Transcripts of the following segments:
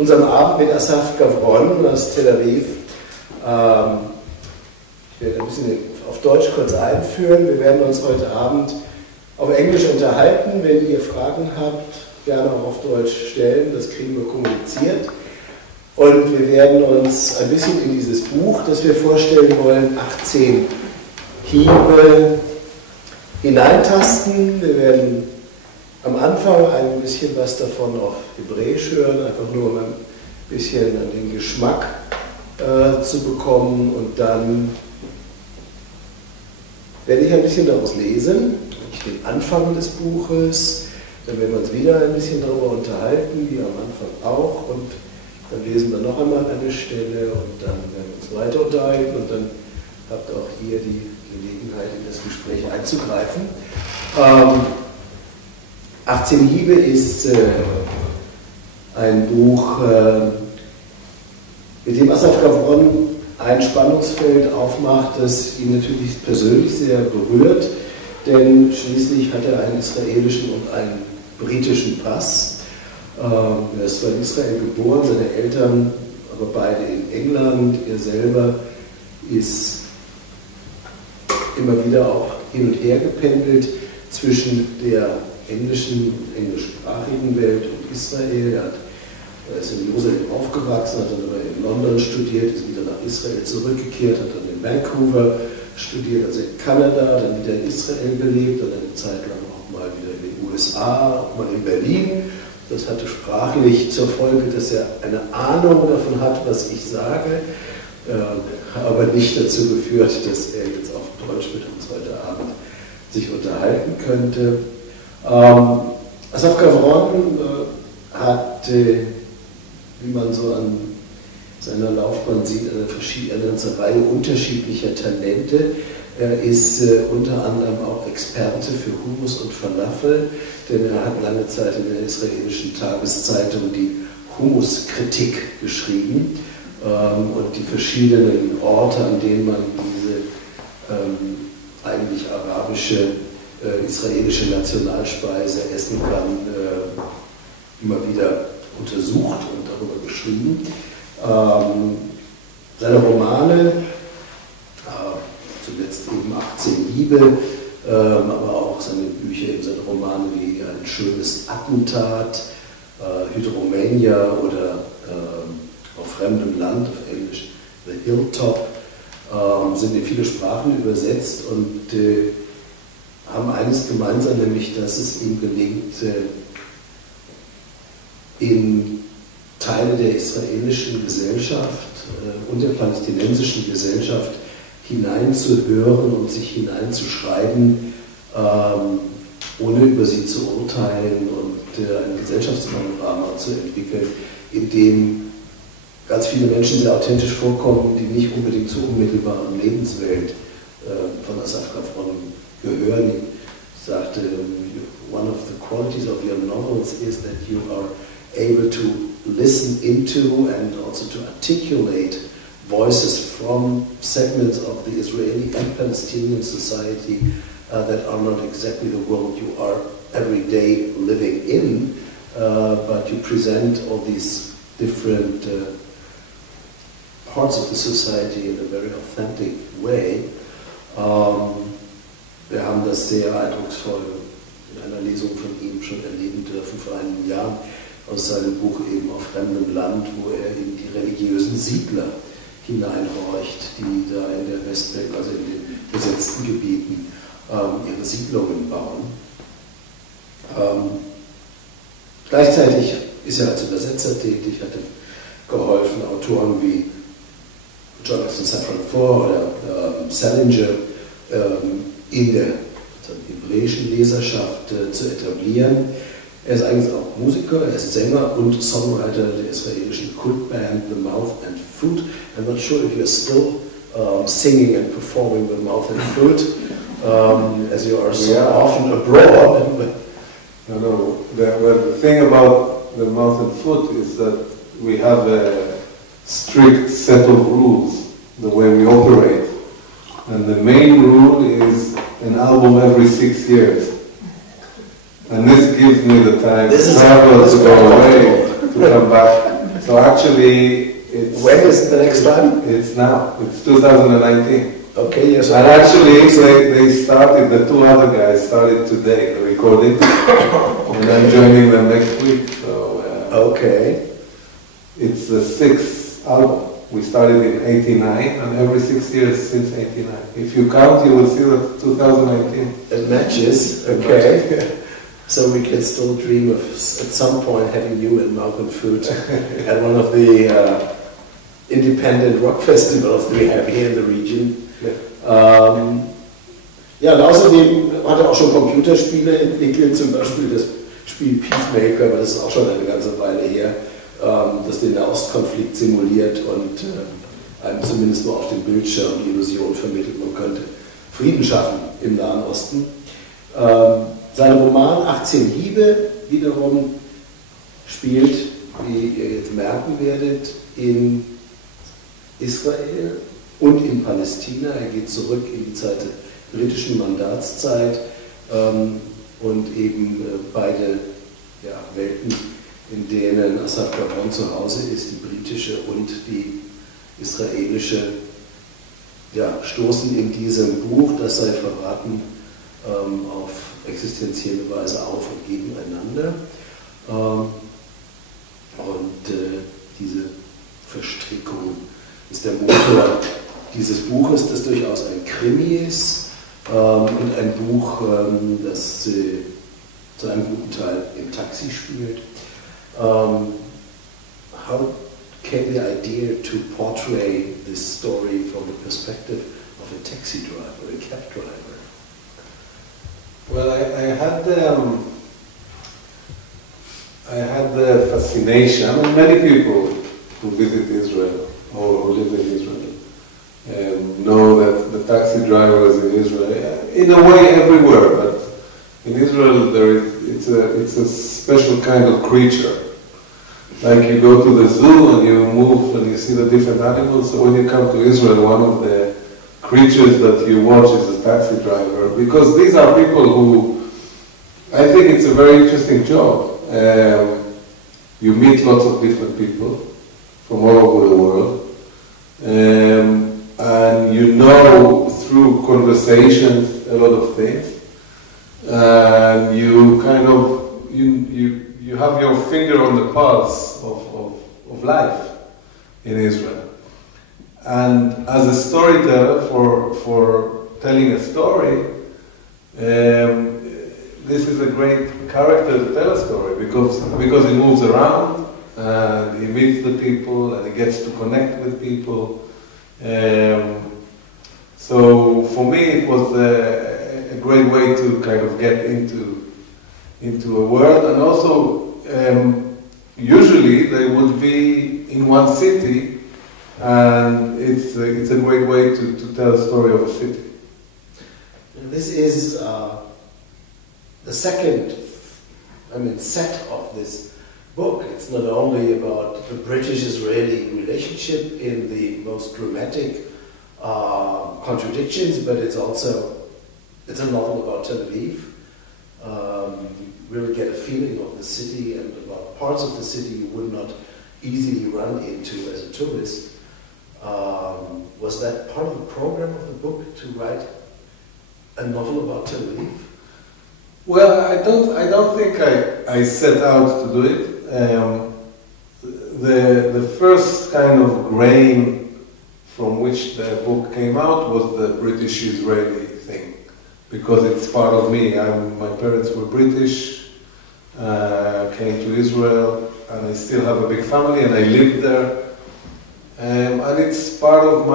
unserem Abend mit Assaf Gavron aus Tel Aviv. Ich werde ein bisschen auf Deutsch kurz einführen. Wir werden uns heute Abend auf Englisch unterhalten. Wenn ihr Fragen habt, gerne auch auf Deutsch stellen. Das kriegen wir kommuniziert. Und wir werden uns ein bisschen in dieses Buch, das wir vorstellen wollen, 18 Hiebe, hineintasten. Wir werden am Anfang ein bisschen was davon auf Hebräisch hören, einfach nur um ein bisschen an den Geschmack zu bekommen. Und dann werde ich ein bisschen daraus lesen, den Anfang des Buches. Dann werden wir uns wieder ein bisschen darüber unterhalten, wie am Anfang auch. Und dann lesen wir noch einmal eine Stelle und dann werden wir uns weiter unterhalten. Und dann habt auch ihr die Gelegenheit, in das Gespräch einzugreifen. 18 Hiebe ist ein Buch, mit dem Assaf Gavron ein Spannungsfeld aufmacht, das ihn natürlich persönlich sehr berührt, denn schließlich hat er einen israelischen und einen britischen Pass. Er ist zwar in Israel geboren, seine Eltern aber beide in England. Er selber ist immer wieder auch hin und her gependelt zwischen der englischsprachigen Welt und Israel. Er ist in Jerusalem aufgewachsen, hat dann aber in London studiert, ist wieder nach Israel zurückgekehrt, hat dann in Vancouver studiert, also in Kanada, dann wieder in Israel gelebt, dann eine Zeit lang auch mal wieder in den USA, auch mal in Berlin. Das hatte sprachlich zur Folge, dass er eine Ahnung davon hat, was ich sage, aber nicht dazu geführt, dass er jetzt auf Deutsch mit uns heute Abend sich unterhalten könnte. Assaf Gavron hat, wie man so an seiner Laufbahn sieht, eine ganze Reihe unterschiedlicher Talente. Er ist unter anderem auch Experte für Hummus und Falafel, denn er hat lange Zeit in der israelischen Tageszeitung die Hummuskritik geschrieben und die verschiedenen Orte, an denen man diese eigentlich arabische, israelische Nationalspeise essen kann, immer wieder untersucht und darüber geschrieben. Seine Romane, zuletzt eben 18 Hiebe, aber auch seine Bücher, eben seine Romane wie Ein schönes Attentat, Hydromania oder Auf fremdem Land, auf Englisch The Hilltop, sind in viele Sprachen übersetzt und haben eines gemeinsam, nämlich dass es ihm gelingt, in Teile der israelischen Gesellschaft und der palästinensischen Gesellschaft hineinzuhören und sich hineinzuschreiben, ohne über sie zu urteilen und ein Gesellschaftspanorama zu entwickeln, in dem ganz viele Menschen sehr authentisch vorkommen, die nicht unbedingt zur unmittelbaren Lebenswelt von Assaf Gavron gehören. Ich sagte, one of the qualities of your novels is that you are able to listen into and also to articulate voices from segments of the Israeli and Palestinian society that are not exactly the world you are every day living in, but you present all these different parts of the society in a very authentic way. Wir haben das sehr eindrucksvoll in einer Lesung von ihm schon erleben dürfen vor einigen Jahren aus seinem Buch eben Auf fremdem Land, wo er in die religiösen Siedler hineinhorcht, die da in der Westbank, also in den besetzten Gebieten, ihre Siedlungen bauen. Gleichzeitig ist er als Übersetzer tätig, hat geholfen, Autoren wie Jonathan Safran Foer oder Salinger in der hebräischen Leserschaft zu etablieren. Er ist eigentlich auch Musiker, er ist Sänger und Songwriter der israelischen Kultband The Mouth and Foot. I'm not sure if you're still singing and performing The Mouth and Foot, as you are so often abroad. No. The thing about The Mouth and Foot is that we have a strict set of rules, the way we operate. And the main rule is an album every 6 years. And this gives me the time to travel, to go away, to come back. So actually, it's... When is the next time? It's now. It's 2019. Okay, yes. And actually, they started, the two other guys started today, the recording, and I'm joining them next week. So okay. It's the 6th album. We started in '89, and every 6 years since '89. If you count, you will see that 2019. It matches, okay. So we can still dream of, at some point, having you and Malcolm Foot at one of the independent rock festivals we have here in the region. Ja, und außerdem hat er auch schon Computerspiele entwickelt, zum Beispiel das Spiel Peacemaker, aber das ist auch schon eine ganze Weile her, das den Nahost-Konflikt simuliert und einem zumindest nur auf dem Bildschirm die Illusion vermittelt, man könnte Frieden schaffen im Nahen Osten. Sein Roman 18 Hiebe wiederum spielt, wie ihr jetzt merken werdet, in Israel und in Palästina. Er geht zurück in die Zeit der britischen Mandatszeit und eben beide Welten, in denen Assaf Gavron zu Hause ist, die britische und die israelische, stoßen in diesem Buch, das sei verraten, auf existenzielle Weise auf und gegeneinander. Diese Verstrickung ist der Motor dieses Buches, das durchaus ein Krimi ist und ein Buch, das zu einem guten Teil im Taxi spielt. How came the idea to portray this story from the perspective of a taxi driver, a cab driver? Well, I had the fascination. I mean, many people who visit Israel or who live in Israel know that the taxi drivers in Israel, in a way everywhere, but in Israel it's a special kind of creature. Like you go to the zoo and you move and you see the different animals. So when you come to Israel, one of the creatures that you watch is a taxi driver, because these are people who, I think it's a very interesting job. You meet lots of different people from all over the world, and you know through conversations a lot of things, and you kind of, you have your finger on the pulse of life in Israel. And as a storyteller, for telling a story, this is a great character to tell a story because he moves around and he meets the people and he gets to connect with people. So for me, it was a great way to kind of get into a world, and also usually they would be in one city. And it's a great way to tell a story of a city. This is the second, set of this book. It's not only about the British-Israeli relationship in the most dramatic contradictions, but it's a novel about Tel Aviv. You really get a feeling of the city and about parts of the city you would not easily run into as a tourist. Was that part of the program of the book, to write a novel about Tel Aviv? Well, I don't think I set out to do it. The first kind of grain from which the book came out was the British-Israeli thing, because it's part of me. My parents were British, came to Israel, and I still have a big family, and I lived there. And it's part of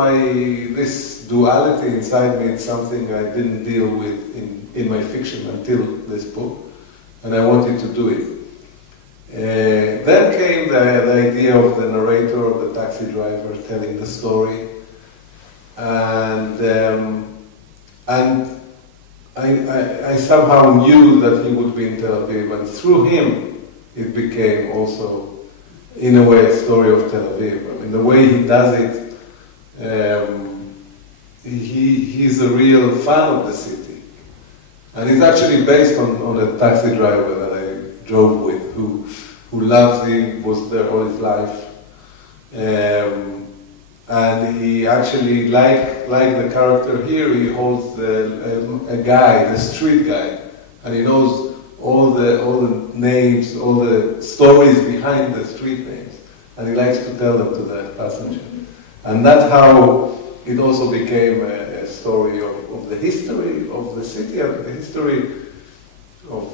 this duality inside me. It's something I didn't deal with in my fiction until this book, and I wanted to do it. Then came the idea of the narrator, of the taxi driver, telling the story, and I somehow knew that he would be in Tel Aviv, and through him it became also, in a way, a story of Tel Aviv. I mean, the way he does it, he's a real fan of the city. And it's actually based on a taxi driver that I drove with, who loves him, was there all his life. And he actually, like the character here, he holds a guide, a street guide, and he knows all the names, all the stories behind the street names, and he likes to tell them to the passenger. And that's how it also became a story of the history of the city and the history of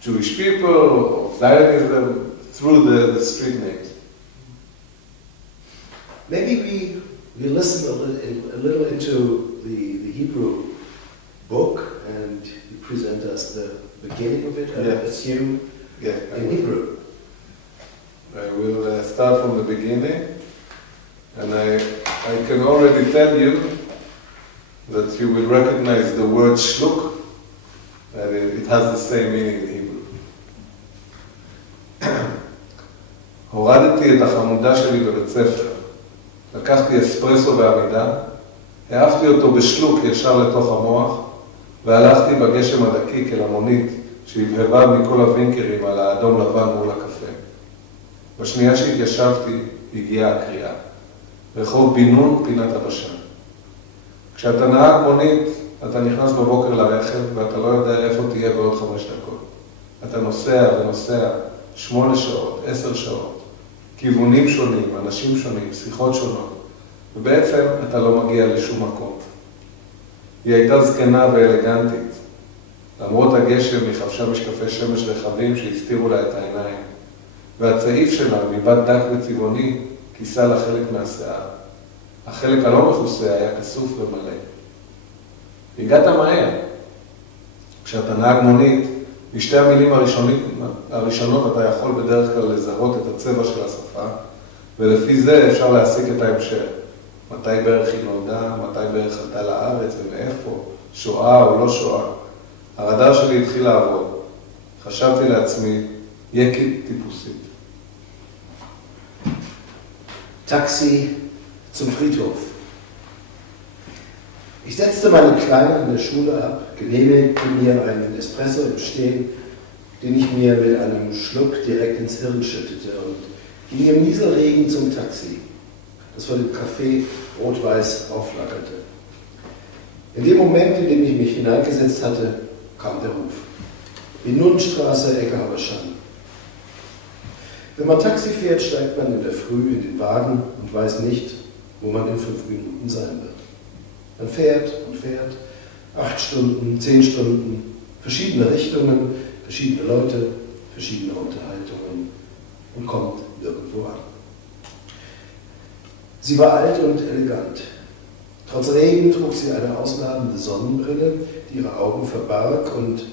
Jewish people, of Zionism, through the street names. Maybe we listen a little into the Hebrew book, and you present us the beginning of it, I assume, in Hebrew. I will start from the beginning, and I can already tell you that you will recognize the word shluk, and it has the same meaning in Hebrew. הורדתי את החמודה שלי בבית ספר. לקחתי אספרסו בעמידה, העפתי אותו בשלוק ישר לתוך המוח, והלכתי בגשם הדקיק אל המונית שהבהבה מכל הווינקרים על האדום לבן מול הקפה. בשנייה שהתיישבתי הגיעה הקריאה. רחוב בינון, פינת הבשן. כשאתה נהג מונית, אתה נכנס בבוקר לרכב ואתה לא יודע איפה תהיה בעוד 5 דקות. אתה נוסע ונוסע 8 שעות, 10 שעות. כיוונים שונים, אנשים שונים, שיחות שונות, ובעצם אתה לא מגיע לשום מקום. היא הייתה זקנה ואלגנטית. למרות הגשם היא חבשה משקפי שמש רחבים שהסתירו לה את העיניים, והצעיף שלה, מבט דק וצבעוני, כיסה לה חלק מהשיער. החלק הלא מכוסה היה כסוף ומלא. הגעת מהר. כשאתה נהג מונית, בשתי המילים הראשונות אתה יכול בדרך כלל לזהות את הצבע של השפה, ולפי זה אפשר להסיק את ההמשך. מתי בערך היא נולדה, מתי בערך עלתה לארץ ומאיפה, שואה או לא שואה. הרדאר שלי התחיל לעבוד. חשבתי לעצמי, יקית טיפוסית. Taxi zum Friedhof. Ich setzte meine Kleine in der Schule ab, genehmigte mir einen Espresso im Stehen, den ich mir mit einem Schluck direkt ins Hirn schüttete, und ging im Nieselregen zum Taxi, das vor dem Café rot-weiß aufflackerte. In dem Moment, in dem ich mich hineingesetzt hatte, kam der Ruf. Binunstraße, Ecke Haberschan. Wenn man Taxi fährt, steigt man in der Früh in den Wagen und weiß nicht, wo man in 5 Minuten sein wird. Man fährt und fährt, 8 Stunden, 10 Stunden, verschiedene Richtungen, verschiedene Leute, verschiedene Unterhaltungen und kommt nirgendwo an. Sie war alt und elegant. Trotz Regen trug sie eine ausladende Sonnenbrille, die ihre Augen verbarg, und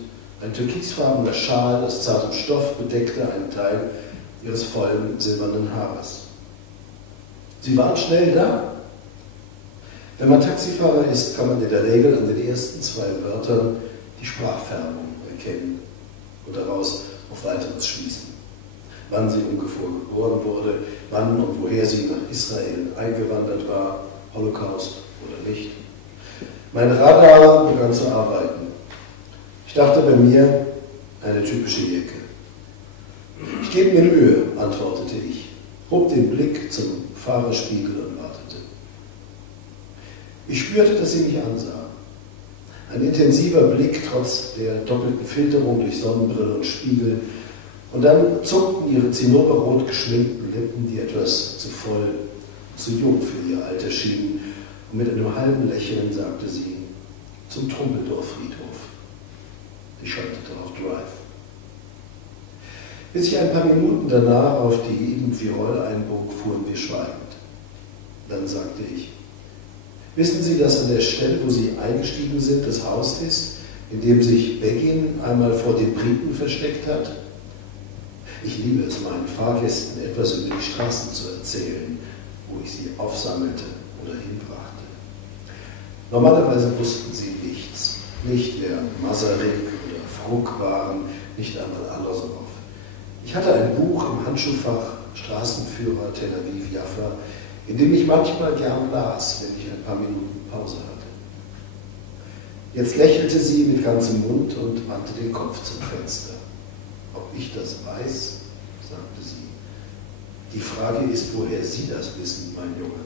ein türkisfarbener Schal aus zartem Stoff bedeckte einen Teil ihres vollen silbernen Haares. Sie waren schnell da. Wenn man Taxifahrer ist, kann man in der Regel an den ersten 2 Wörtern die Sprachfärbung erkennen und daraus auf Weiteres schließen. Wann sie ungefähr geboren wurde, wann und woher sie nach Israel eingewandert war, Holocaust oder nicht. Mein Radar begann zu arbeiten. Ich dachte bei mir, eine typische Jecke. Ich gebe mir Mühe, antwortete ich, hob den Blick zum Fahrerspiegel und wartete. Ich spürte, dass sie mich ansah. Ein intensiver Blick trotz der doppelten Filterung durch Sonnenbrille und Spiegel, und dann zuckten ihre zinnoberrot geschminkten Lippen, die etwas zu voll, zu jung für ihr Alter schienen, und mit einem halben Lächeln sagte sie, zum Trumpeldorf-Friedhof. Ich schaltete auf Drive. Bis ich ein paar Minuten danach auf die Eben-Firol einbog, fuhren wir schweigend. Dann sagte ich, wissen Sie, dass an der Stelle, wo Sie eingestiegen sind, das Haus ist, in dem sich Begin einmal vor den Briten versteckt hat? Ich liebe es, meinen Fahrgästen etwas über die Straßen zu erzählen, wo ich sie aufsammelte oder hinbrachte. Normalerweise wussten sie nichts. Nicht wer Masaryk oder Fruck waren, nicht einmal Alosov. Ich hatte ein Buch im Handschuhfach, Straßenführer Tel Aviv, Jaffa, in dem ich manchmal gern las, wenn ich ein paar Minuten Pause hatte. Jetzt lächelte sie mit ganzem Mund und wandte den Kopf zum Fenster. Ob ich das weiß, sagte sie. Die Frage ist, woher Sie das wissen, mein Junge.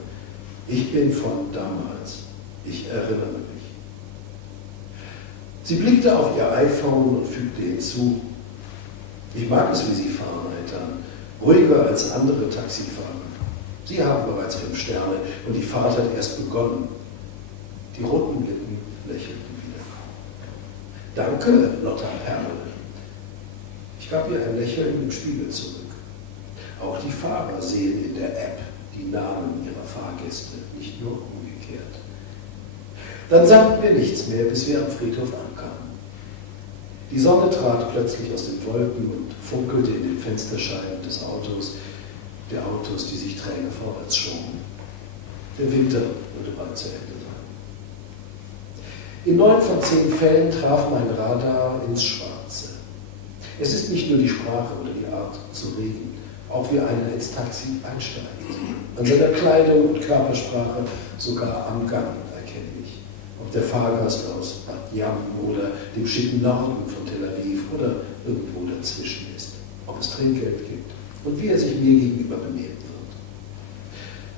Ich bin von damals. Ich erinnere mich. Sie blickte auf ihr iPhone und fügte hinzu: Ich mag es, wie Sie fahren, Eitan. Ruhiger als andere Taxifahrer. Sie haben bereits 5 Sterne und die Fahrt hat erst begonnen. Die roten Lippen lächelten wieder. Danke, Lotta Perl. Ich gab ihr ein Lächeln im Spiegel zurück. Auch die Fahrer sehen in der App die Namen ihrer Fahrgäste, nicht nur umgekehrt. Dann sagten wir nichts mehr, bis wir am Friedhof ankamen. Die Sonne trat plötzlich aus den Wolken und funkelte in den Fensterscheiben des Autos, der Autos, die sich träge vorwärts schoben. Der Winter würde bald zu Ende sein. In 9 von 10 Fällen traf mein Radar ins Schwarze. Es ist nicht nur die Sprache oder die Art zu reden, auch wie einer ins Taxi einsteigt. An seiner Kleidung und Körpersprache, sogar am Gang erkenne ich, ob der Fahrgast aus Bat Yam oder dem schicken Norden von Tel Aviv oder irgendwo dazwischen ist, ob es Trinkgeld gibt und wie er sich mir gegenüber benehmen wird.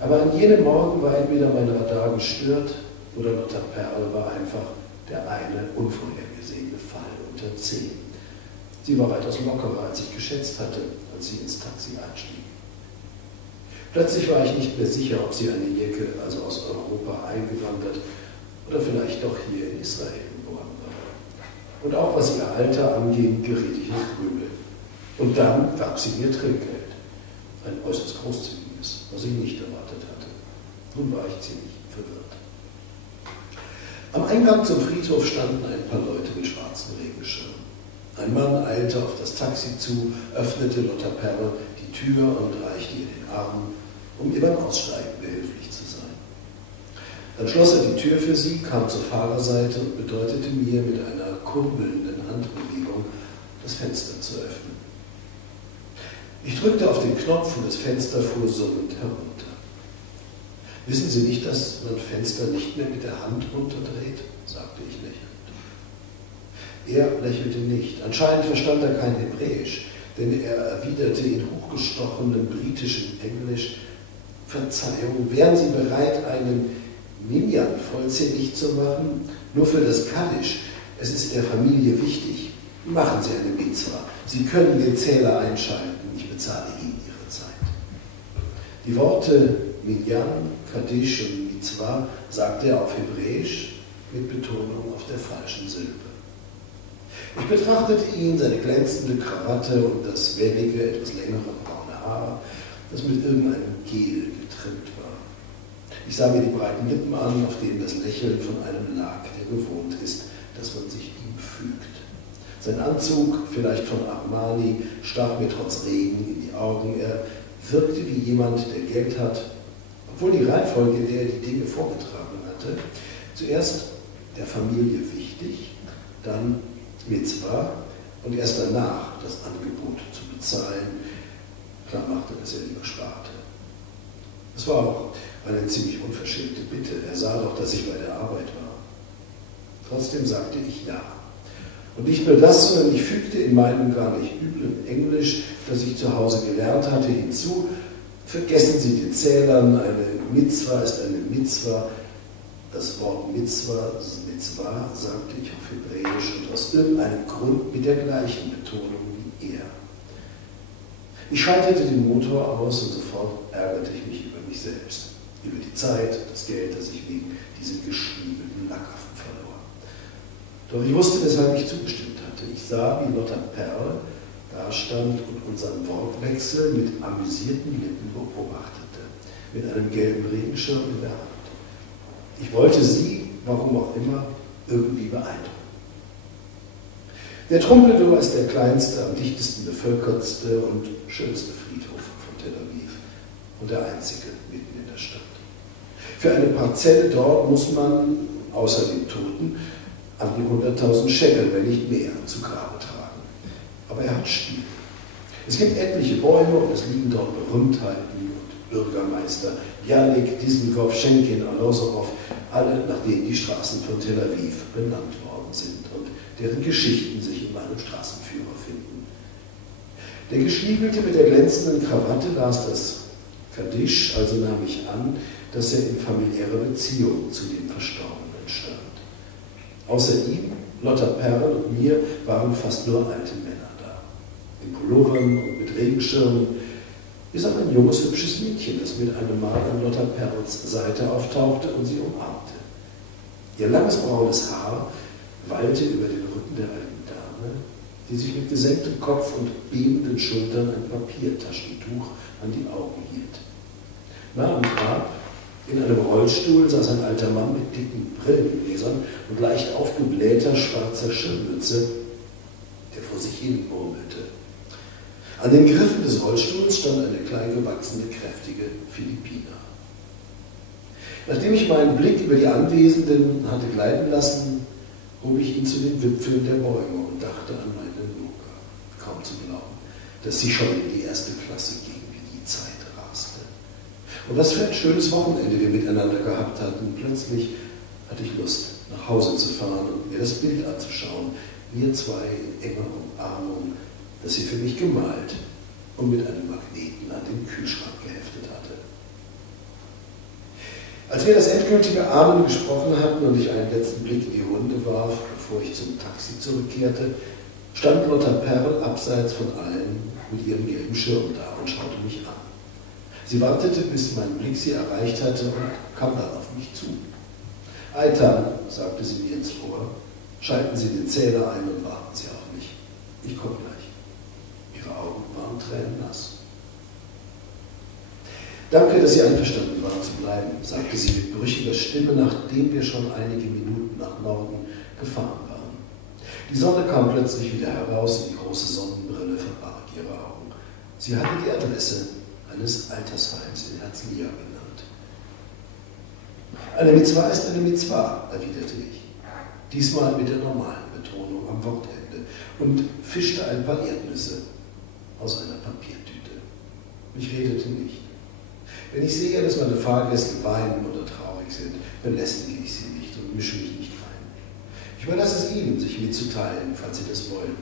Aber an jenem Morgen war entweder mein Radar gestört oder Lotta Perl war einfach der eine unvorhergesehene Fall unter 10. Sie war weitaus lockerer, als ich geschätzt hatte, als sie ins Taxi einstieg. Plötzlich war ich nicht mehr sicher, ob sie eine Jecke, also aus Europa, eingewandert oder vielleicht doch hier in Israel geboren war. Und auch was ihr Alter anging, geriet ich in Grübel. Und dann gab sie mir Trinkgeld. Ein äußerst großzügiges, was ich nicht erwartet hatte. Nun war ich ziemlich verwirrt. Am Eingang zum Friedhof standen ein paar Leute mit schwarzen Regenschirmen. Ein Mann eilte auf das Taxi zu, öffnete Lotta Perl die Tür und reichte ihr den Arm, um ihr beim Aussteigen behilflich zu sein. Dann schloss er die Tür für sie, kam zur Fahrerseite und bedeutete mir mit einer kurbelnden Handbewegung, das Fenster zu öffnen. Ich drückte auf den Knopf und das Fenster fuhr summend herunter. Wissen Sie nicht, dass man Fenster nicht mehr mit der Hand runterdreht? Sagte ich lächelnd. Er lächelte nicht. Anscheinend verstand er kein Hebräisch, denn er erwiderte in hochgestochenem britischen Englisch: Verzeihung, wären Sie bereit, einen Minyan vollzählig zu machen? Nur für das Kaddisch. Es ist der Familie wichtig. Machen Sie eine Mitzwa. Sie können den Zähler einschalten. Ich bezahle Ihnen Ihre Zeit. Die Worte Minyan, Kaddisch und Mitzwa sagte er auf Hebräisch mit Betonung auf der falschen Silbe. Ich betrachtete ihn, seine glänzende Krawatte und das wellige, etwas längere braune Haar, das mit irgendeinem Gel getrimmt war. Ich sah mir die breiten Lippen an, auf denen das Lächeln von einem lag, der gewohnt ist, dass man sich ihm fügt. Sein Anzug, vielleicht von Armani, stach mir trotz Regen in die Augen. Er wirkte wie jemand, der Geld hat, obwohl die Reihenfolge, in der er die Dinge vorgetragen hatte, zuerst der Familie wichtig, dann Mitzwa und erst danach das Angebot zu bezahlen, klar machte, dass er lieber sparte. Es war auch eine ziemlich unverschämte Bitte. Er sah doch, dass ich bei der Arbeit war. Trotzdem sagte ich ja. Und nicht nur das, sondern ich fügte in meinem gar nicht üblen Englisch, das ich zu Hause gelernt hatte, hinzu: Vergessen Sie den Zählern, eine Mitzwa ist eine Mitzwa. Das Wort Mitzwa, sagte ich auf Hebräisch und aus irgendeinem Grund mit der gleichen Betonung wie er. Ich schaltete den Motor aus und sofort ärgerte ich mich über mich selbst, über die Zeit, das Geld, das ich wegen diesem geschriebenen Lackaffen verlor. Doch ich wusste, weshalb ich zugestimmt hatte. Ich sah, wie Lotta Perl dastand und unseren Wortwechsel mit amüsierten Lippen beobachtete, mit einem gelben Regenschirm in der Hand. Ich wollte sie, warum auch immer, irgendwie beeindrucken. Der Trumpeldor ist der kleinste, am dichtesten bevölkertste und schönste Friedhof von Tel Aviv und der einzige mitten in der Stadt. Für eine Parzelle dort muss man, außer den Toten, an die 100.000 Shekel, wenn nicht mehr, zu Grabe tragen. Aber er hat Stil. Es gibt etliche Bäume und es liegen dort Berühmtheiten und Bürgermeister, Janik, Dizengow, Schenkin, Alosorow, alle, nach denen die Straßen von Tel Aviv benannt worden sind und deren Geschichten sich in meinem Straßenführer finden. Der Geschniegelte mit der glänzenden Krawatte las das Kaddisch, also nahm ich an, dass er in familiärer Beziehung zu dem Verstorbenen stand. Außer ihm, Lotta Perl und mir waren fast nur alte Männer da. In Pullovern und mit Regenschirmen, bis auch ein junges, hübsches Mädchen, das mit einem Mal an Lotta Perls Seite auftauchte und sie umarmte. Ihr langes braunes Haar wallte über den Rücken der alten Dame, die sich mit gesenktem Kopf und bebenden Schultern ein Papiertaschentuch an die Augen hielt. Nah am Grab, in einem Rollstuhl, saß ein alter Mann mit dicken Brillengläsern und leicht aufgeblähter schwarzer Schirmmütze, der vor sich hin murmelte. An den Griffen des Rollstuhls stand eine kleingewachsene, kräftige Philippiner. Nachdem ich meinen Blick über die Anwesenden hatte gleiten lassen, hob ich ihn zu den Wipfeln der Bäume und dachte an meine Luca. Kaum zu glauben, dass sie schon in die erste Klasse ging, wie die Zeit raste. Und was für ein schönes Wochenende wir miteinander gehabt hatten. Plötzlich hatte ich Lust, nach Hause zu fahren und mir das Bild anzuschauen. Wir zwei in enger Umarmung, das sie für mich gemalt und mit einem Magneten an den Kühlschrank geheftet hatte. Als wir das endgültige Amen gesprochen hatten und ich einen letzten Blick in die Runde warf, bevor ich zum Taxi zurückkehrte, stand Lotta Perl abseits von allen mit ihrem gelben Schirm da und schaute mich an. Sie wartete, bis mein Blick sie erreicht hatte und kam dann auf mich zu. Eitan, sagte sie mir ins Ohr, schalten Sie den Zähler ein und warten Sie auf mich. Ich komme gleich. Ihre Augen waren tränennass. Danke, dass Sie einverstanden waren zu bleiben, sagte sie mit brüchiger Stimme, nachdem wir schon einige Minuten nach Norden gefahren waren. Die Sonne kam plötzlich wieder heraus und die große Sonnenbrille verbarg ihre Augen. Sie hatte die Adresse eines Altersheims in Herzliya genannt. Eine Mitzwa ist eine Mitzwa, erwiderte ich, diesmal mit der normalen Betonung am Wortende, und fischte ein paar Erdnüsse aus einer Papiertüte. Ich redete nicht. Wenn ich sehe, dass meine Fahrgäste weinen oder traurig sind, belästige ich sie nicht und mische mich nicht ein. Ich überlasse es ihnen, sich mitzuteilen, falls sie das wollen.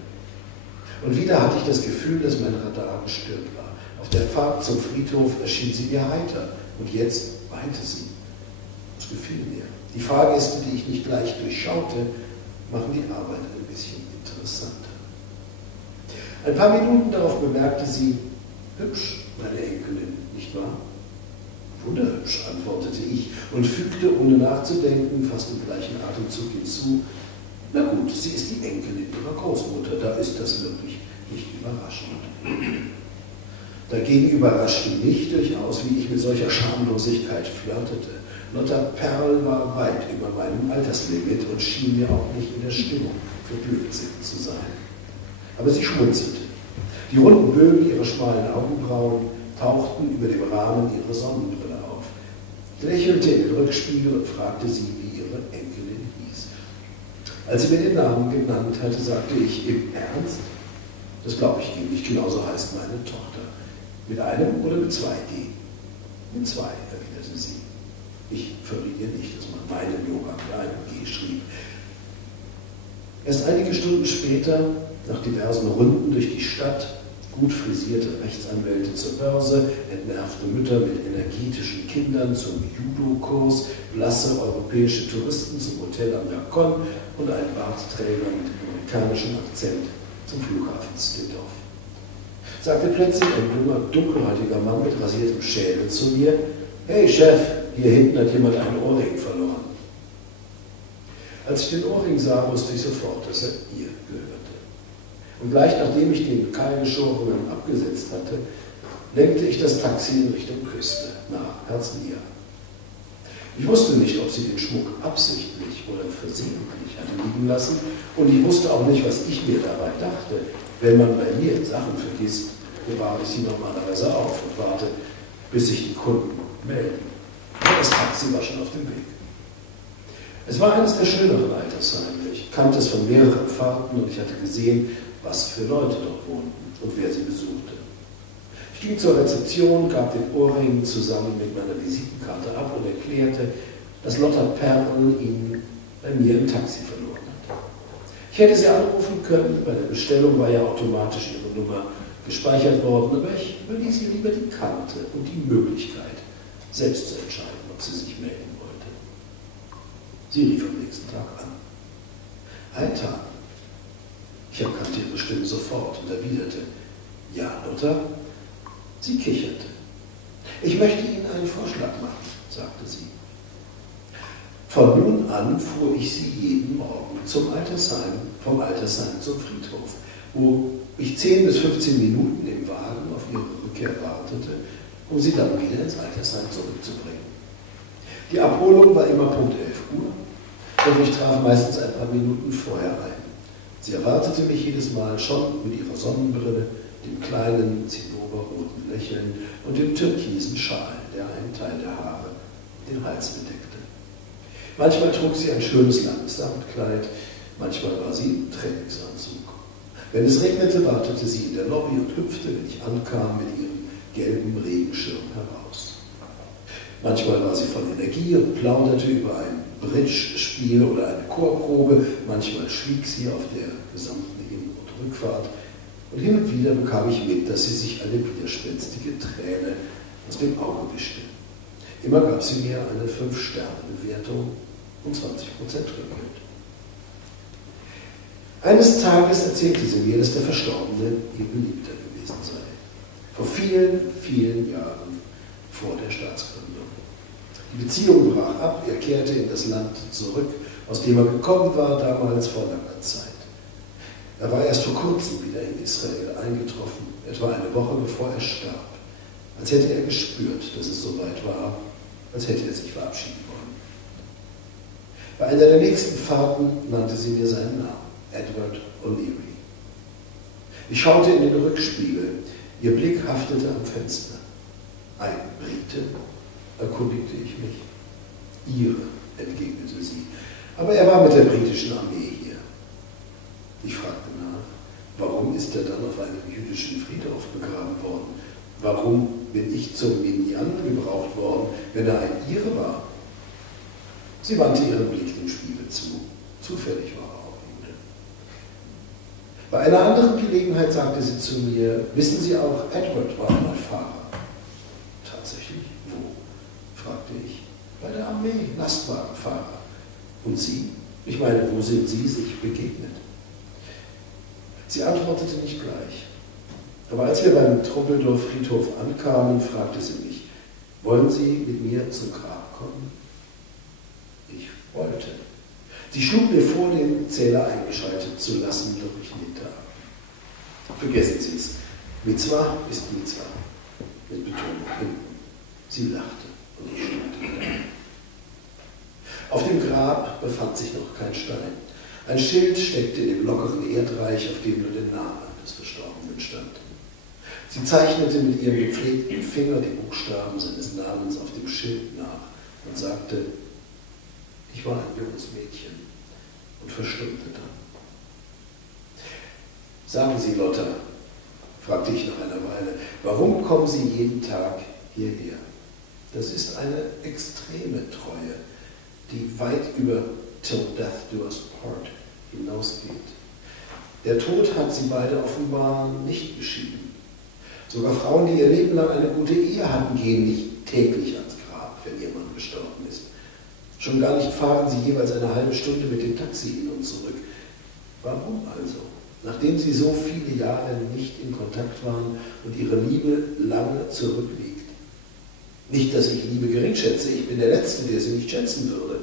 Und wieder hatte ich das Gefühl, dass mein Radar gestört war. Auf der Fahrt zum Friedhof erschien sie mir heiter und jetzt weinte sie. Das gefiel mir. Die Fahrgäste, die ich nicht gleich durchschaute, machen die Arbeit ein bisschen interessanter. Ein paar Minuten darauf bemerkte sie, hübsch, meine Enkelin, nicht wahr? Wunderhübsch, antwortete ich und fügte, ohne nachzudenken, fast im gleichen Atemzug hinzu, na gut, sie ist die Enkelin ihrer Großmutter, da ist das wirklich nicht überraschend. Dagegen überraschte mich durchaus, wie ich mit solcher Schamlosigkeit flirtete. Lotta Perl war weit über meinem Alterslimit und schien mir auch nicht in der Stimmung für Blödsinn zu sein. Aber sie schmunzelte. Die runden Bögen ihrer schmalen Augenbrauen tauchten über dem Rahmen ihrer Sonnenbrille auf. Ich lächelte in den Rückspiegel und fragte sie, wie ihre Enkelin hieß. Als sie mir den Namen genannt hatte, sagte ich, im Ernst? Das glaube ich Ihnen nicht, genauso heißt meine Tochter. Mit einem oder mit zwei G? Mit zwei, erwiderte sie. Ich verriet ihr nicht, dass man meinen Yoga mit einem G schrieb. Erst einige Stunden später, nach diversen Runden durch die Stadt, gut frisierte Rechtsanwälte zur Börse, entnervte Mütter mit energetischen Kindern zum Judo-Kurs, blasse europäische Touristen zum Hotel am Yakon und ein Bartträger mit amerikanischem Akzent zum Flughafen Friedhof. Sagte plötzlich ein junger, dunkelhäutiger Mann mit rasiertem Schädel zu mir, hey Chef, hier hinten hat jemand einen Ohrring verloren. Als ich den Ohrring sah, wusste ich sofort, dass er ihr gehörte. Und gleich nachdem ich den Keilgeschorenen abgesetzt hatte, lenkte ich das Taxi in Richtung Küste, nach Herzliya. Ich wusste nicht, ob sie den Schmuck absichtlich oder versehentlich hatte liegen lassen, und ich wusste auch nicht, was ich mir dabei dachte. Wenn man bei mir Sachen vergisst, bewahre ich sie normalerweise auf und warte, bis sich die Kunden melden. Aber das Taxi war schon auf dem Weg. Es war eines der schöneren Altersheime. Ich kannte es von mehreren Fahrten und ich hatte gesehen, was für Leute dort wohnten und wer sie besuchte. Ich ging zur Rezeption, gab den Ohrring zusammen mit meiner Visitenkarte ab und erklärte, dass Lotta Perl ihn bei mir im Taxi verloren hatte. Ich hätte sie anrufen können, bei der Bestellung war ja automatisch ihre Nummer gespeichert worden, aber ich überließ ihr lieber die Karte und die Möglichkeit, selbst zu entscheiden, ob sie sich melden wollte. Sie rief am nächsten Tag an. Eitan. Ich erkannte ihre Stimme sofort und erwiderte, ja, Lotta. Sie kicherte. Ich möchte Ihnen einen Vorschlag machen, sagte sie. Von nun an fuhr ich sie jeden Morgen zum Altersheim, vom Altersheim zum Friedhof, wo ich 10 bis 15 Minuten im Wagen auf ihre Rückkehr wartete, um sie dann wieder ins Altersheim zurückzubringen. Die Abholung war immer Punkt 11 Uhr und ich traf meistens ein paar Minuten vorher ein. Sie erwartete mich jedes Mal schon mit ihrer Sonnenbrille, dem kleinen, zinnoberroten Lächeln und dem türkisen Schal, der einen Teil der Haare und den Hals bedeckte. Manchmal trug sie ein schönes langes Samtkleid, manchmal war sie im Trainingsanzug. Wenn es regnete, wartete sie in der Lobby und hüpfte, wenn ich ankam, mit ihrem gelben Regenschirm heraus. Manchmal war sie voll Energie und plauderte über ein Bridge-Spiel oder eine Chorprobe, manchmal schwieg sie auf der gesamten Hin- und Rückfahrt und hin und wieder bekam ich mit, dass sie sich eine widerspenstige Träne aus dem Auge wischte. Immer gab sie mir eine 5-Sterne-Bewertung und 20% Rückgeld. Eines Tages erzählte sie mir, dass der Verstorbene ihr Geliebter gewesen sei. Vor vielen, vielen Jahren vor der Staatsgründung. Die Beziehung brach ab, er kehrte in das Land zurück, aus dem er gekommen war, damals vor langer Zeit. Er war erst vor kurzem wieder in Israel eingetroffen, etwa eine Woche bevor er starb, als hätte er gespürt, dass es soweit war, als hätte er sich verabschieden wollen. Bei einer der nächsten Fahrten nannte sie mir seinen Namen, Edward O'Leary. Ich schaute in den Rückspiegel, ihr Blick haftete am Fenster. Ein Brite, erkundigte ich mich. Ihre, entgegnete sie, aber er war mit der britischen Armee hier. Ich fragte nach, warum ist er dann auf einem jüdischen Friedhof begraben worden? Warum bin ich zum Minyan gebraucht worden, wenn er ein Ire war? Sie wandte ihren Blick dem Spiegel zu. Zufällig war er auch Jude. Bei einer anderen Gelegenheit sagte sie zu mir, wissen Sie auch, Edward war einmal Fahrer. Tatsächlich? Wo? Fragte ich. Bei der Armee, Lastwagenfahrer. Und Sie? Ich meine, wo sind Sie sich begegnet? Sie antwortete nicht gleich. Aber als wir beim Trumpeldorf Friedhof ankamen, fragte sie mich, wollen Sie mit mir zum Grab kommen? Ich wollte. Sie schlug mir vor, den Zähler eingeschaltet zu lassen, doch ich lehnte ab. Vergessen Sie es. Mitzwa ist Mitzwa. Mit Betonung hinten. Sie lachte und ich stimmte wieder. Auf dem Grab befand sich noch kein Stein. Ein Schild steckte in dem lockeren Erdreich, auf dem nur der Name des Verstorbenen stand. Sie zeichnete mit ihrem gepflegten Finger die Buchstaben seines Namens auf dem Schild nach und sagte, ich war ein junges Mädchen und verstummte dann. Sagen Sie, Lotta, fragte ich nach einer Weile, warum kommen Sie jeden Tag hierher? Das ist eine extreme Treue, die weit über till death do us part hinausgeht. Der Tod hat sie beide offenbar nicht geschieden. Sogar Frauen, die ihr Leben lang eine gute Ehe hatten, gehen nicht täglich ans Grab, wenn ihr Mann gestorben ist. Schon gar nicht fahren sie jeweils eine halbe Stunde mit dem Taxi hin und zurück. Warum also? Nachdem sie so viele Jahre nicht in Kontakt waren und ihre Liebe lange zurückliegt. Nicht, dass ich Liebe gering schätze, ich bin der Letzte, der sie nicht schätzen würde.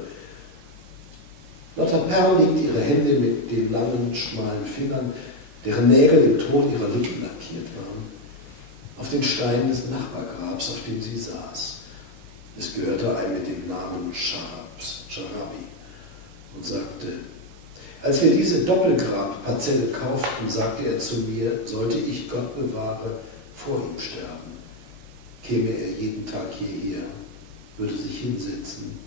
Lotta Perl legt ihre Hände mit den langen, schmalen Fingern, deren Nägel im Ton ihrer Lippen lackiert waren, auf den Stein des Nachbargrabs, auf dem sie saß. Es gehörte einem mit dem Namen Sharabi, und sagte, als wir diese Doppelgrabparzelle kauften, sagte er zu mir, sollte ich Gott bewahre, vor ihm sterben, käme er jeden Tag hierher, würde sich hinsetzen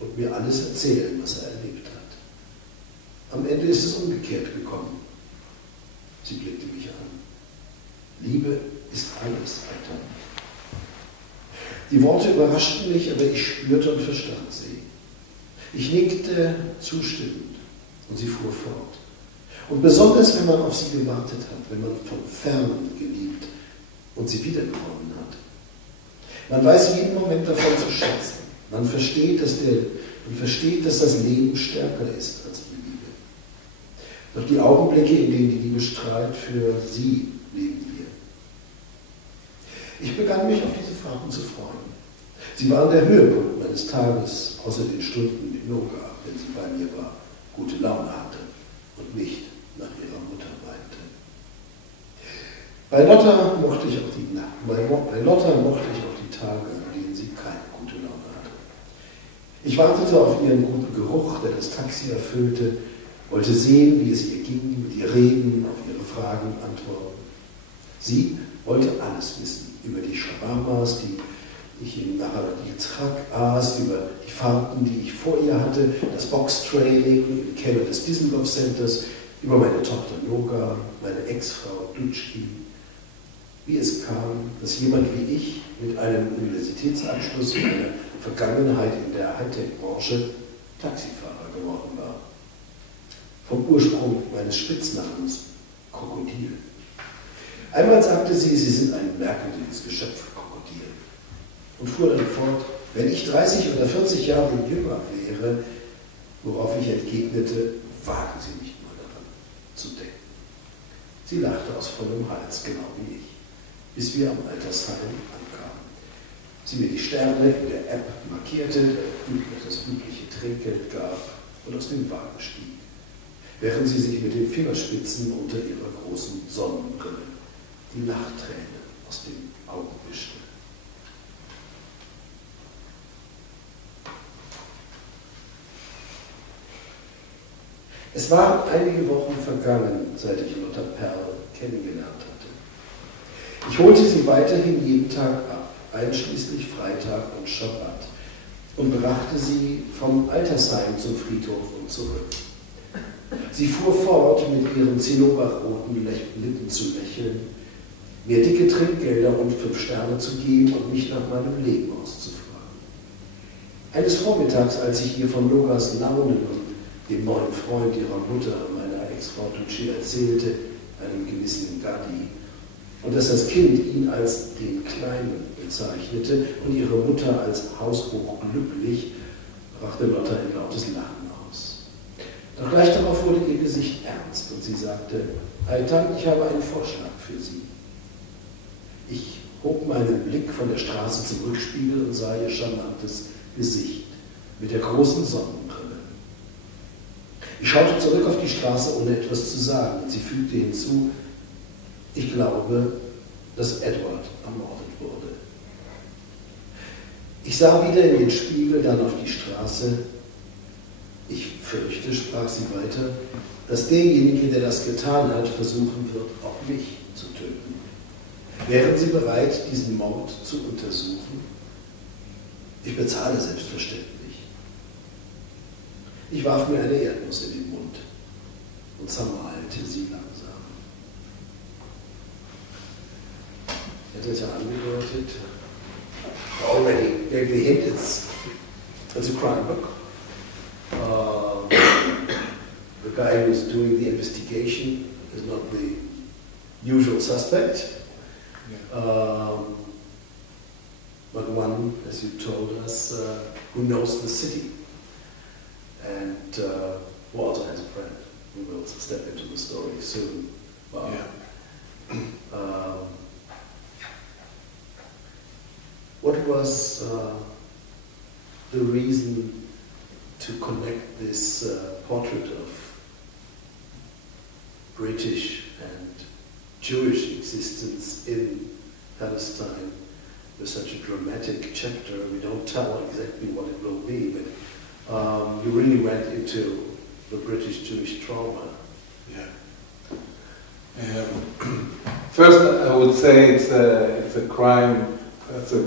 und mir alles erzählen, was er erlebt hat. Am Ende ist es umgekehrt gekommen. Sie blickte mich an. Liebe ist alles, Eitan. Die Worte überraschten mich, aber ich spürte und verstand sie. Ich nickte zustimmend und sie fuhr fort. Und besonders, wenn man auf sie gewartet hat, wenn man von fern geliebt und sie wiedergewonnen hat. Man weiß jeden Moment davon zu schätzen. Man versteht, dass das Leben stärker ist als die Liebe. Doch die Augenblicke, in denen die Liebe strahlt, für sie leben wir. Ich begann mich auf diese Fahrten zu freuen. Sie waren der Höhepunkt meines Tages, außer den Stunden mit Noga, wenn sie bei mir war, gute Laune hatte und nicht nach ihrer Mutter weinte. Bei Lotta mochte ich auch die Tage, an denen sie keine gute Laune hatte. Ich wartete auf ihren guten Geruch, der das Taxi erfüllte, wollte sehen, wie es ihr ging, mit ihr reden, auf ihre Fragen antworten. Sie wollte alles wissen über die Shawarmas, die ich im Nachhaltigkeitstrag aß, über die Fahrten, die ich vor ihr hatte, das Boxtraining im Keller des Dizengoff Centers, über meine Tochter Noga, meine Ex-Frau Dutschki. Wie es kam, dass jemand wie ich mit einem Universitätsabschluss und einer Vergangenheit in der Hightech-Branche Taxifahrer geworden war. Vom Ursprung meines Spitznamens Krokodil. Einmal sagte sie, sie sind ein merkwürdiges Geschöpf, Krokodil. Und fuhr dann fort, wenn ich 30 oder 40 Jahre jünger wäre, worauf ich entgegnete, wagen Sie nicht mal daran zu denken. Sie lachte aus vollem Hals, genau wie ich, bis wir am Altersheim ankamen. Sie mir die Sterne in der App markierte, das übliche Trinkgeld gab und aus dem Wagen stieg, während sie sich mit den Fingerspitzen unter ihrer großen Sonnenbrille die Nachträne aus den Augen wischte. Es waren einige Wochen vergangen, seit ich Lotta Perl kennengelernt hatte. Ich holte sie weiterhin jeden Tag ab, einschließlich Freitag und Schabbat, und brachte sie vom Altersheim zum Friedhof und zurück. Sie fuhr fort, mit ihren zinnoberroten Lippen zu lächeln, mir dicke Trinkgelder und 5 Sterne zu geben und mich nach meinem Leben auszufragen. Eines Vormittags, als ich ihr von Nogas Launen und dem neuen Freund ihrer Mutter, meiner Ex-Frau Ducci, erzählte, einem gewissen Gadi, und dass das Kind ihn als den Kleinen bezeichnete und ihre Mutter als haushoch glücklich, brachte Lotta ein lautes Lachen aus. Doch gleich darauf wurde ihr Gesicht ernst und sie sagte, Eitan, ich habe einen Vorschlag für Sie. Ich hob meinen Blick von der Straße zum Rückspiegel und sah ihr charmantes Gesicht mit der großen Sonnenbrille. Ich schaute zurück auf die Straße, ohne etwas zu sagen, und sie fügte hinzu, ich glaube, dass Edward ermordet wurde. Ich sah wieder in den Spiegel, dann auf die Straße. Ich fürchte, sprach sie weiter, dass derjenige, der das getan hat, versuchen wird, auch mich zu töten. Wären Sie bereit, diesen Mord zu untersuchen? Ich bezahle selbstverständlich. Ich warf mir eine Erdnuss in den Mund und zermalte sie langsam. Ich hatte es ja angedeutet. Already gave the hint, it's a crime book. The guy who's doing the investigation is not the usual suspect. But one, as you told us, who knows the city and who also has a friend who will step into the story soon. What was the reason to connect this portrait of British and Jewish existence in Palestine with such a dramatic chapter? We don't tell exactly what it will be, but you really went into the British-Jewish trauma. Yeah. First, I would say it's a crime. That's a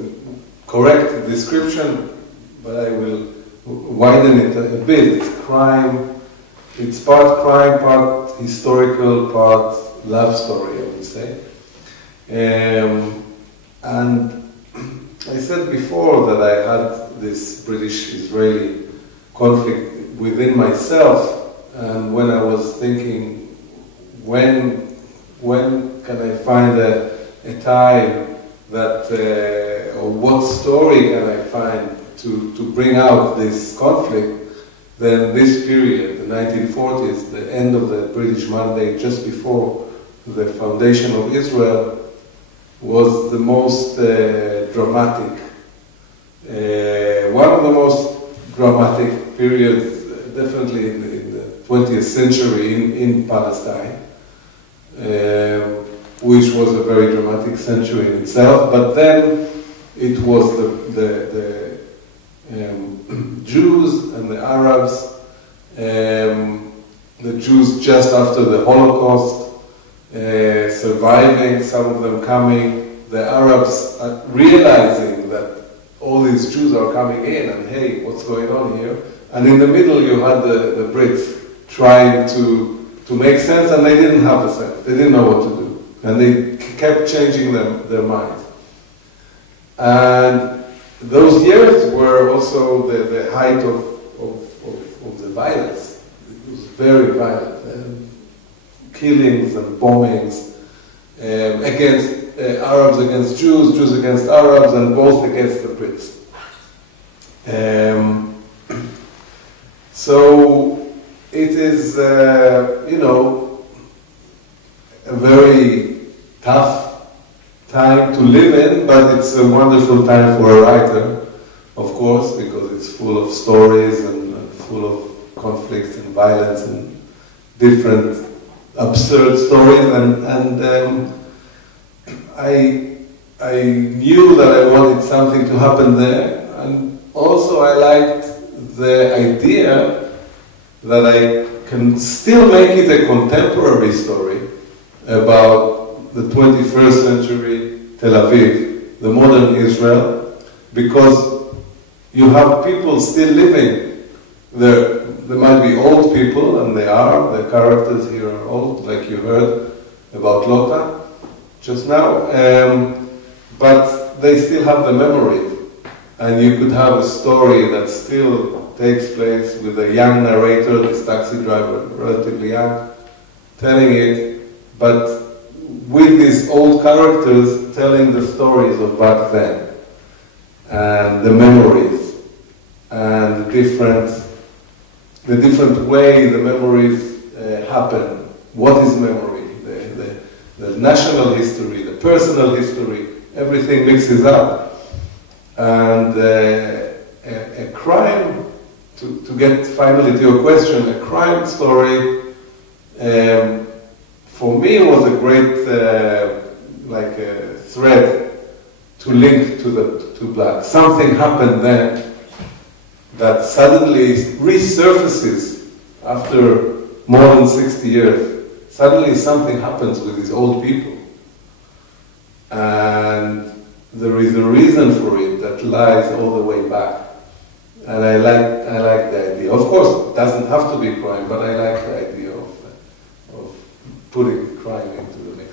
correct description, but I will widen it a bit. It's crime. It's part crime, part historical, part love story, I would say. And I said before that I had this British-Israeli conflict within myself, and when I was thinking when can I find a time that, or what story can I find to bring out this conflict, then this period, the 1940s, the end of the British Mandate, just before the foundation of Israel, was the most dramatic, one of the most dramatic periods, definitely in the 20th century in Palestine, which was a very dramatic century in itself. But then it was the Jews and the Arabs, the Jews just after the Holocaust, surviving, some of them coming, the Arabs realizing that all these Jews are coming in and hey, what's going on here? And in the middle you had the Brits trying to make sense, and they didn't have a sense, they didn't know what to do. And they kept changing their minds. And those years were also the height of the violence. It was very violent. Killings and bombings against Arabs against Jews, Jews against Arabs, and both against the Brits. So it is, you know, a very tough time to live in, but it's a wonderful time for a writer, of course, because it's full of stories and full of conflicts and violence and different absurd stories, and I knew that I wanted something to happen there, and also I liked the idea that I can still make it a contemporary story about the 21st century Tel Aviv, the modern Israel, because you have people still living there. There might be old people, and they are. The characters here are old, like you heard about Lotta just now. But they still have the memory. And you could have a story that still takes place with a young narrator, this taxi driver, relatively young, telling it, but with these old characters telling the stories of back then, and the memories, and the different way the memories happen. What is memory? The national history, the personal history, everything mixes up. And a crime, to get finally to your question, a crime story, for me was a great like a thread to link to black. Something happened then that suddenly resurfaces after more than 60 years. Suddenly something happens with these old people. And there is a reason for it that lies all the way back. And I like the idea. Of course, it doesn't have to be crime, but I like the idea of putting crime into the mix.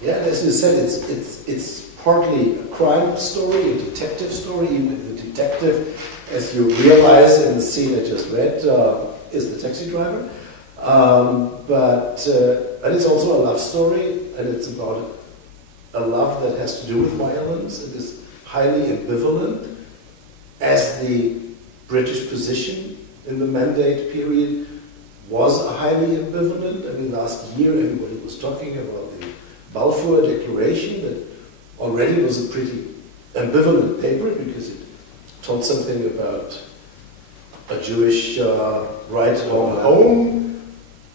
Yeah, as you said, it's partly a crime story, a detective story. Even the detective, as you realize in the scene I just read, is the taxi driver. And it's also a love story, and it's about a love that has to do with violence. It is highly ambivalent, as the British position in the Mandate period was highly ambivalent. I mean, last year everybody was talking about the Balfour Declaration that already was a pretty ambivalent paper because it told something about a Jewish right to a home,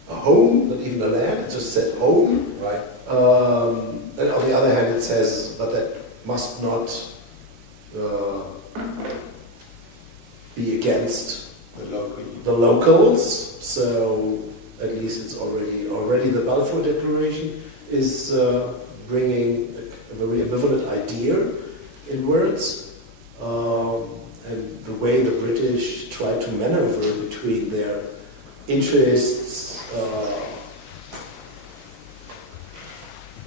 not even a land, it just said home. Right. And on the other hand, it says, but that must not be against the locals. So at least it's already the Balfour Declaration is bringing a very ambivalent idea in words, and the way the British try to maneuver between their interests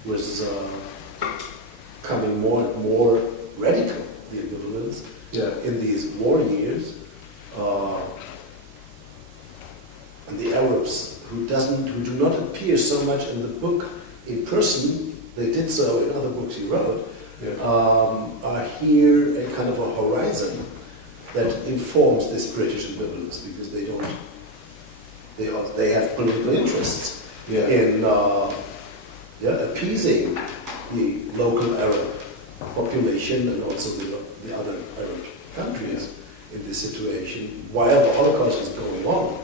was becoming more and more radical, the ambivalence, in these war years. And the Arabs, who do not appear so much in the book in person, they did so in other books he wrote, are here a kind of a horizon that informs this British ambivalence, because they have political interests in appeasing the local Arab population and also the other Arab countries in this situation, while the Holocaust is going on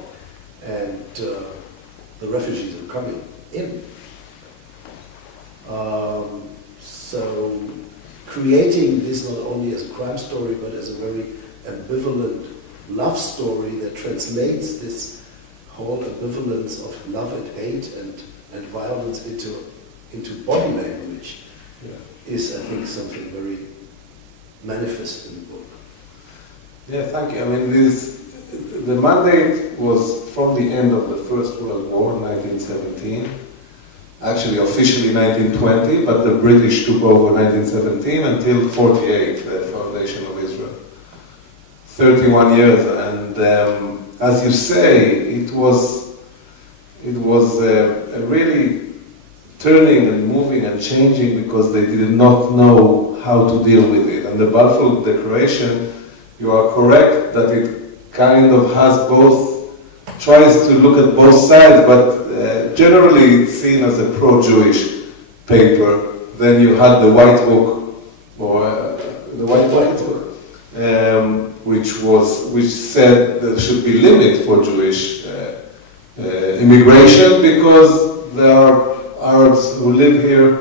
and the refugees are coming in. So creating this not only as a crime story, but as a very ambivalent love story that translates this whole ambivalence of love and hate and violence into body language is, I think, something very manifest in the book. Yeah, thank you. I mean, the mandate was from the end of the First World War, 1917. Actually, officially 1920, but the British took over 1917 until 48, the foundation of Israel. 31 years, and as you say, it was a really turning and moving and changing, because they did not know how to deal with it. And the Balfour Declaration, you are correct that it kind of has both, tries to look at both sides, but generally it's seen as a pro-Jewish paper. Then you had the White Book, or the White Book, which said there should be limit for Jewish immigration, because there are Arabs who live here,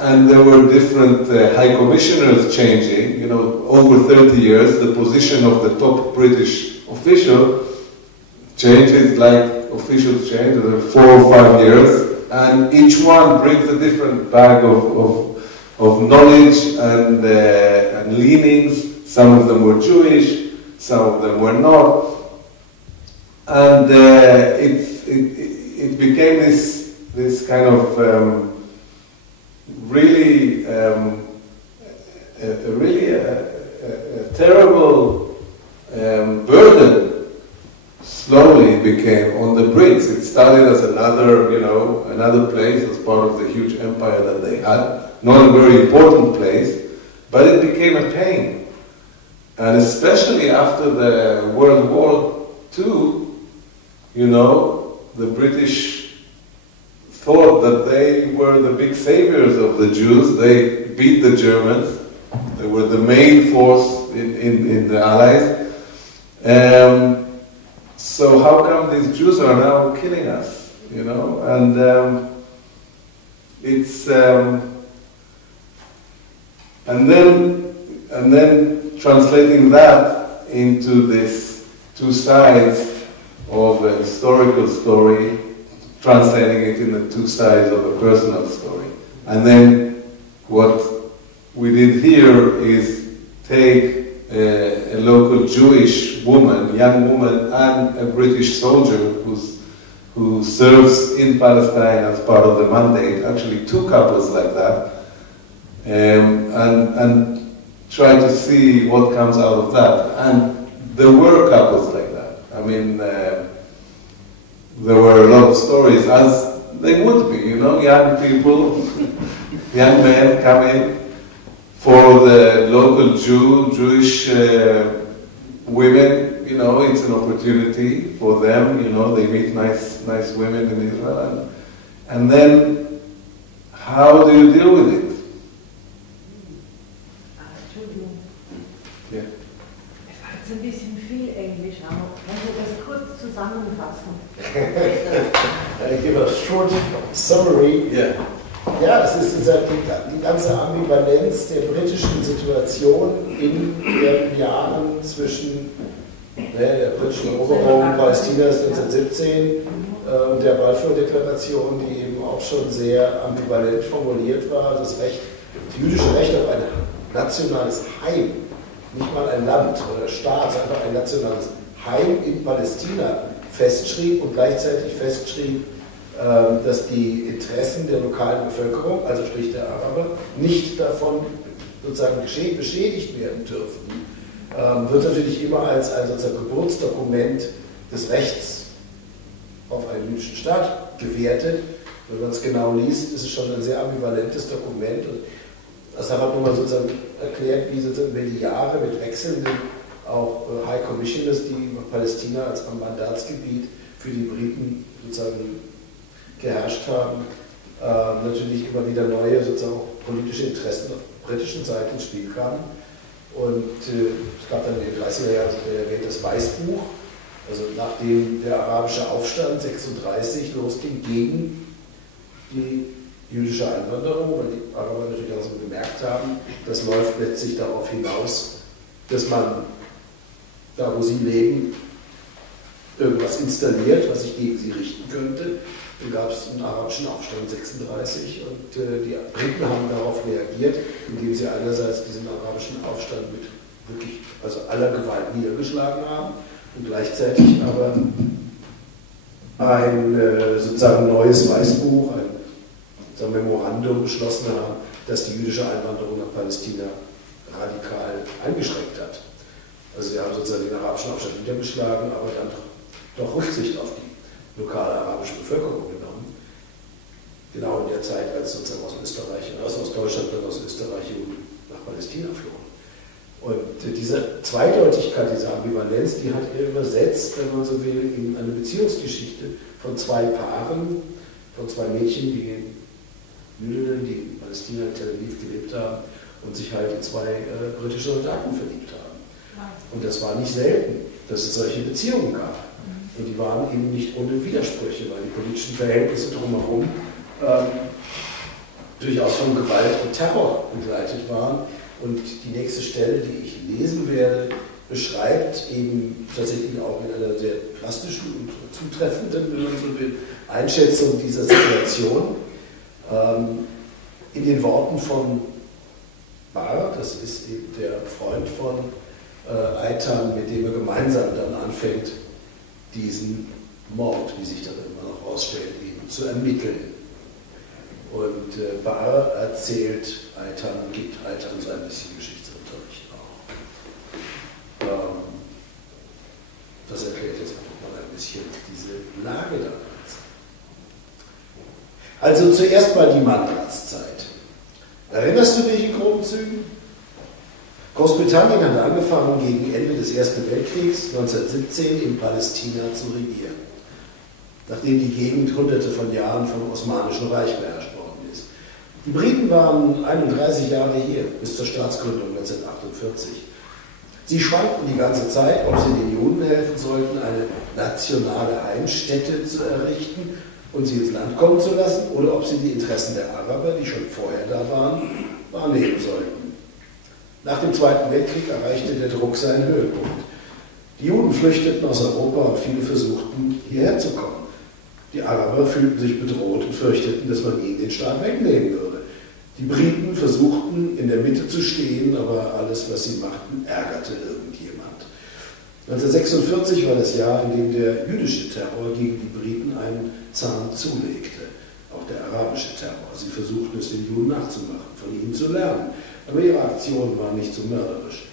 and there were different high commissioners changing. You know, over 30 years, the position of the top British official changes like officials change every 4 or 5 years, and each one brings a different bag of knowledge and leanings. Some of them were Jewish, some of them were not, and it became this kind of really a terrible burden. Slowly it became on the Brits. It started as another place, as part of the huge empire that they had. Not a very important place, but it became a pain. And especially after the World War II, the British thought that they were the big saviors of the Jews. They beat the Germans. They were the main force in the Allies. So how come these Jews are now killing us? And it's and then translating that into this two sides of a historical story, translating it in the two sides of a personal story. And then what we did here is take a local Jewish woman, young woman, and a British soldier who serves in Palestine as part of the mandate, actually two couples like that, and try to see what comes out of that. And there were couples like that. I mean, there were a lot of stories, as they would be, young people, young men come in for the local Jewish women. It's an opportunity for them. They meet nice women in Israel, and then how do you deal with it? Entschuldigung. Ja. Es war jetzt ein bisschen viel Englisch, aber können Sie das kurz zusammenfassen? I give a short summary. Ja, es ist die ganze Ambivalenz der britischen Situation in den Jahren zwischen der britischen Eroberung Palästinas 1917 und der Balfour-Deklaration, die eben auch schon sehr ambivalent formuliert war. Das jüdische Recht auf ein nationales Heim, nicht mal ein Land oder Staat, sondern einfach ein nationales Heim in Palästina festschrieb und gleichzeitig festschrieb, dass die Interessen der lokalen Bevölkerung, also sprich der Araber, nicht davon sozusagen beschädigt werden dürfen, wird natürlich immer als ein sozusagen Geburtsdokument des Rechts auf einen jüdischen Staat gewertet, Wenn man es genau liest, ist es schon ein sehr ambivalentes Dokument. Und Assaf hat nochmal sozusagen erklärt, wie sozusagen über die Jahre mit wechselnden auch High Commissioners, die Palästina als Mandatsgebiet für die Briten sozusagen geherrscht haben, natürlich immer wieder neue sozusagen politische Interessen auf der britischen Seite ins Spiel kamen. Und es gab dann in den 30er Jahren das Weißbuch, also nachdem der arabische Aufstand 1936 losging gegen die jüdische Einwanderung, weil die Araber natürlich auch so gemerkt haben, das läuft letztlich darauf hinaus, dass man da, wo sie leben, irgendwas installiert, was sich gegen sie richten könnte. Dann gab es einen arabischen Aufstand 1936 und die Briten haben darauf reagiert, indem sie einerseits diesen arabischen Aufstand mit wirklich aller Gewalt niedergeschlagen haben und gleichzeitig aber ein sozusagen neues Weißbuch, ein Memorandum beschlossen haben, das die jüdische Einwanderung nach Palästina radikal eingeschränkt hat. Also sie haben sozusagen den arabischen Aufstand niedergeschlagen, aber dann doch Rücksicht auf die lokale arabische Bevölkerung genommen. Genau in der Zeit, als sozusagen aus Österreich, aus Deutschland und aus Österreich Juden nach Palästina flohen. Und diese Zweideutigkeit, diese Ambivalenz, die hat er übersetzt, wenn man so will, in eine Beziehungsgeschichte von zwei Paaren, von zwei Mädchen, die Jüdinnen, die in Palästina, in Tel Aviv gelebt haben und sich halt in zwei britische Soldaten verliebt haben. Und das war nicht selten, dass es solche Beziehungen gab. Und die waren eben nicht ohne Widersprüche, weil die politischen Verhältnisse drumherum durchaus von Gewalt und Terror begleitet waren. Und die nächste Stelle, die ich lesen werde, beschreibt eben tatsächlich auch in einer sehr plastischen und zutreffenden, wenn man so will, Einschätzung dieser Situation. In den Worten von Bar, das ist eben der Freund von Eitan, mit dem er gemeinsam dann anfängt, diesen Mord, wie sich dann immer noch rausstellt, eben zu ermitteln. Und Bar erzählt Eitan, gibt Eitan so ein bisschen Geschichtsunterricht auch. Das erklärt jetzt auch mal ein bisschen diese Lage damals. Also zuerst mal die Mandatszeit. Erinnerst du dich in groben Zügen? Großbritannien hat angefangen, gegen Ende des Ersten Weltkriegs 1917 in Palästina zu regieren, nachdem die Gegend hunderte von Jahren vom Osmanischen Reich beherrscht worden ist. Die Briten waren 31 Jahre hier, bis zur Staatsgründung 1948. Sie schwankten die ganze Zeit, ob sie den Juden helfen sollten, eine nationale Heimstätte zu errichten und sie ins Land kommen zu lassen, oder ob sie die Interessen der Araber, die schon vorher da waren, wahrnehmen sollten. Nach dem Zweiten Weltkrieg erreichte der Druck seinen Höhepunkt. Die Juden flüchteten aus Europa und viele versuchten, hierher zu kommen. Die Araber fühlten sich bedroht und fürchteten, dass man ihnen den Staat wegnehmen würde. Die Briten versuchten, in der Mitte zu stehen, aber alles, was sie machten, ärgerte irgendjemand. 1946 war das Jahr, in dem der jüdische Terror gegen die Briten einen Zahn zulegte. Auch der arabische Terror. Sie versuchten es den Juden nachzumachen, von ihnen zu lernen. Aber ihre Aktionen waren nicht so mörderisch.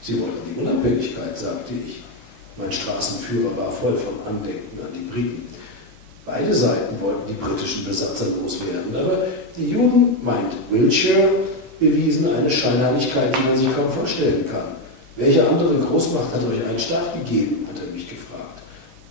Sie wollten die Unabhängigkeit, sagte ich. Mein Straßenführer war voll von Andenken an die Briten. Beide Seiten wollten die britischen Besatzer loswerden, aber die Juden, meint Wiltshire, bewiesen eine Scheinheiligkeit, die man sich kaum vorstellen kann. Welche andere Großmacht hat euch einen Staat gegeben, hat er mich gefragt.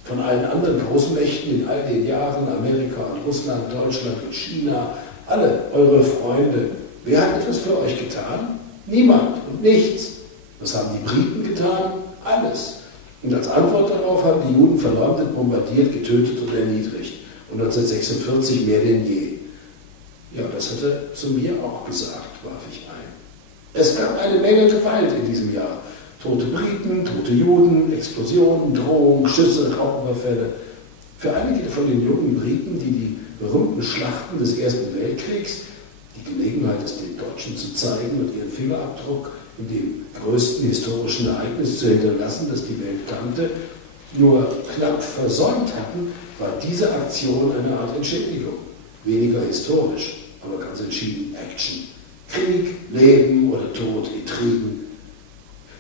Von allen anderen Großmächten in all den Jahren, Amerika und Russland, Deutschland und China, alle eure Freunde, wer hat etwas für euch getan? Niemand und nichts. Was haben die Briten getan? Alles. Und als Antwort darauf haben die Juden verleumdet, bombardiert, getötet und erniedrigt. Und 1946 mehr denn je. Ja, das hat er zu mir auch gesagt, warf ich ein. Es gab eine Menge Gewalt in diesem Jahr. Tote Briten, tote Juden, Explosionen, Drohungen, Schüsse, Raubüberfälle. Für einige von den jungen Briten, die die berühmten Schlachten des Ersten Weltkriegs, die Gelegenheit, es den Deutschen zu zeigen und ihren Fingerabdruck in dem größten historischen Ereignis zu hinterlassen, das die Welt kannte, nur knapp versäumt hatten, war diese Aktion eine Art Entschädigung. Weniger historisch, aber ganz entschieden Action. Krieg, Leben oder Tod, Intrigen.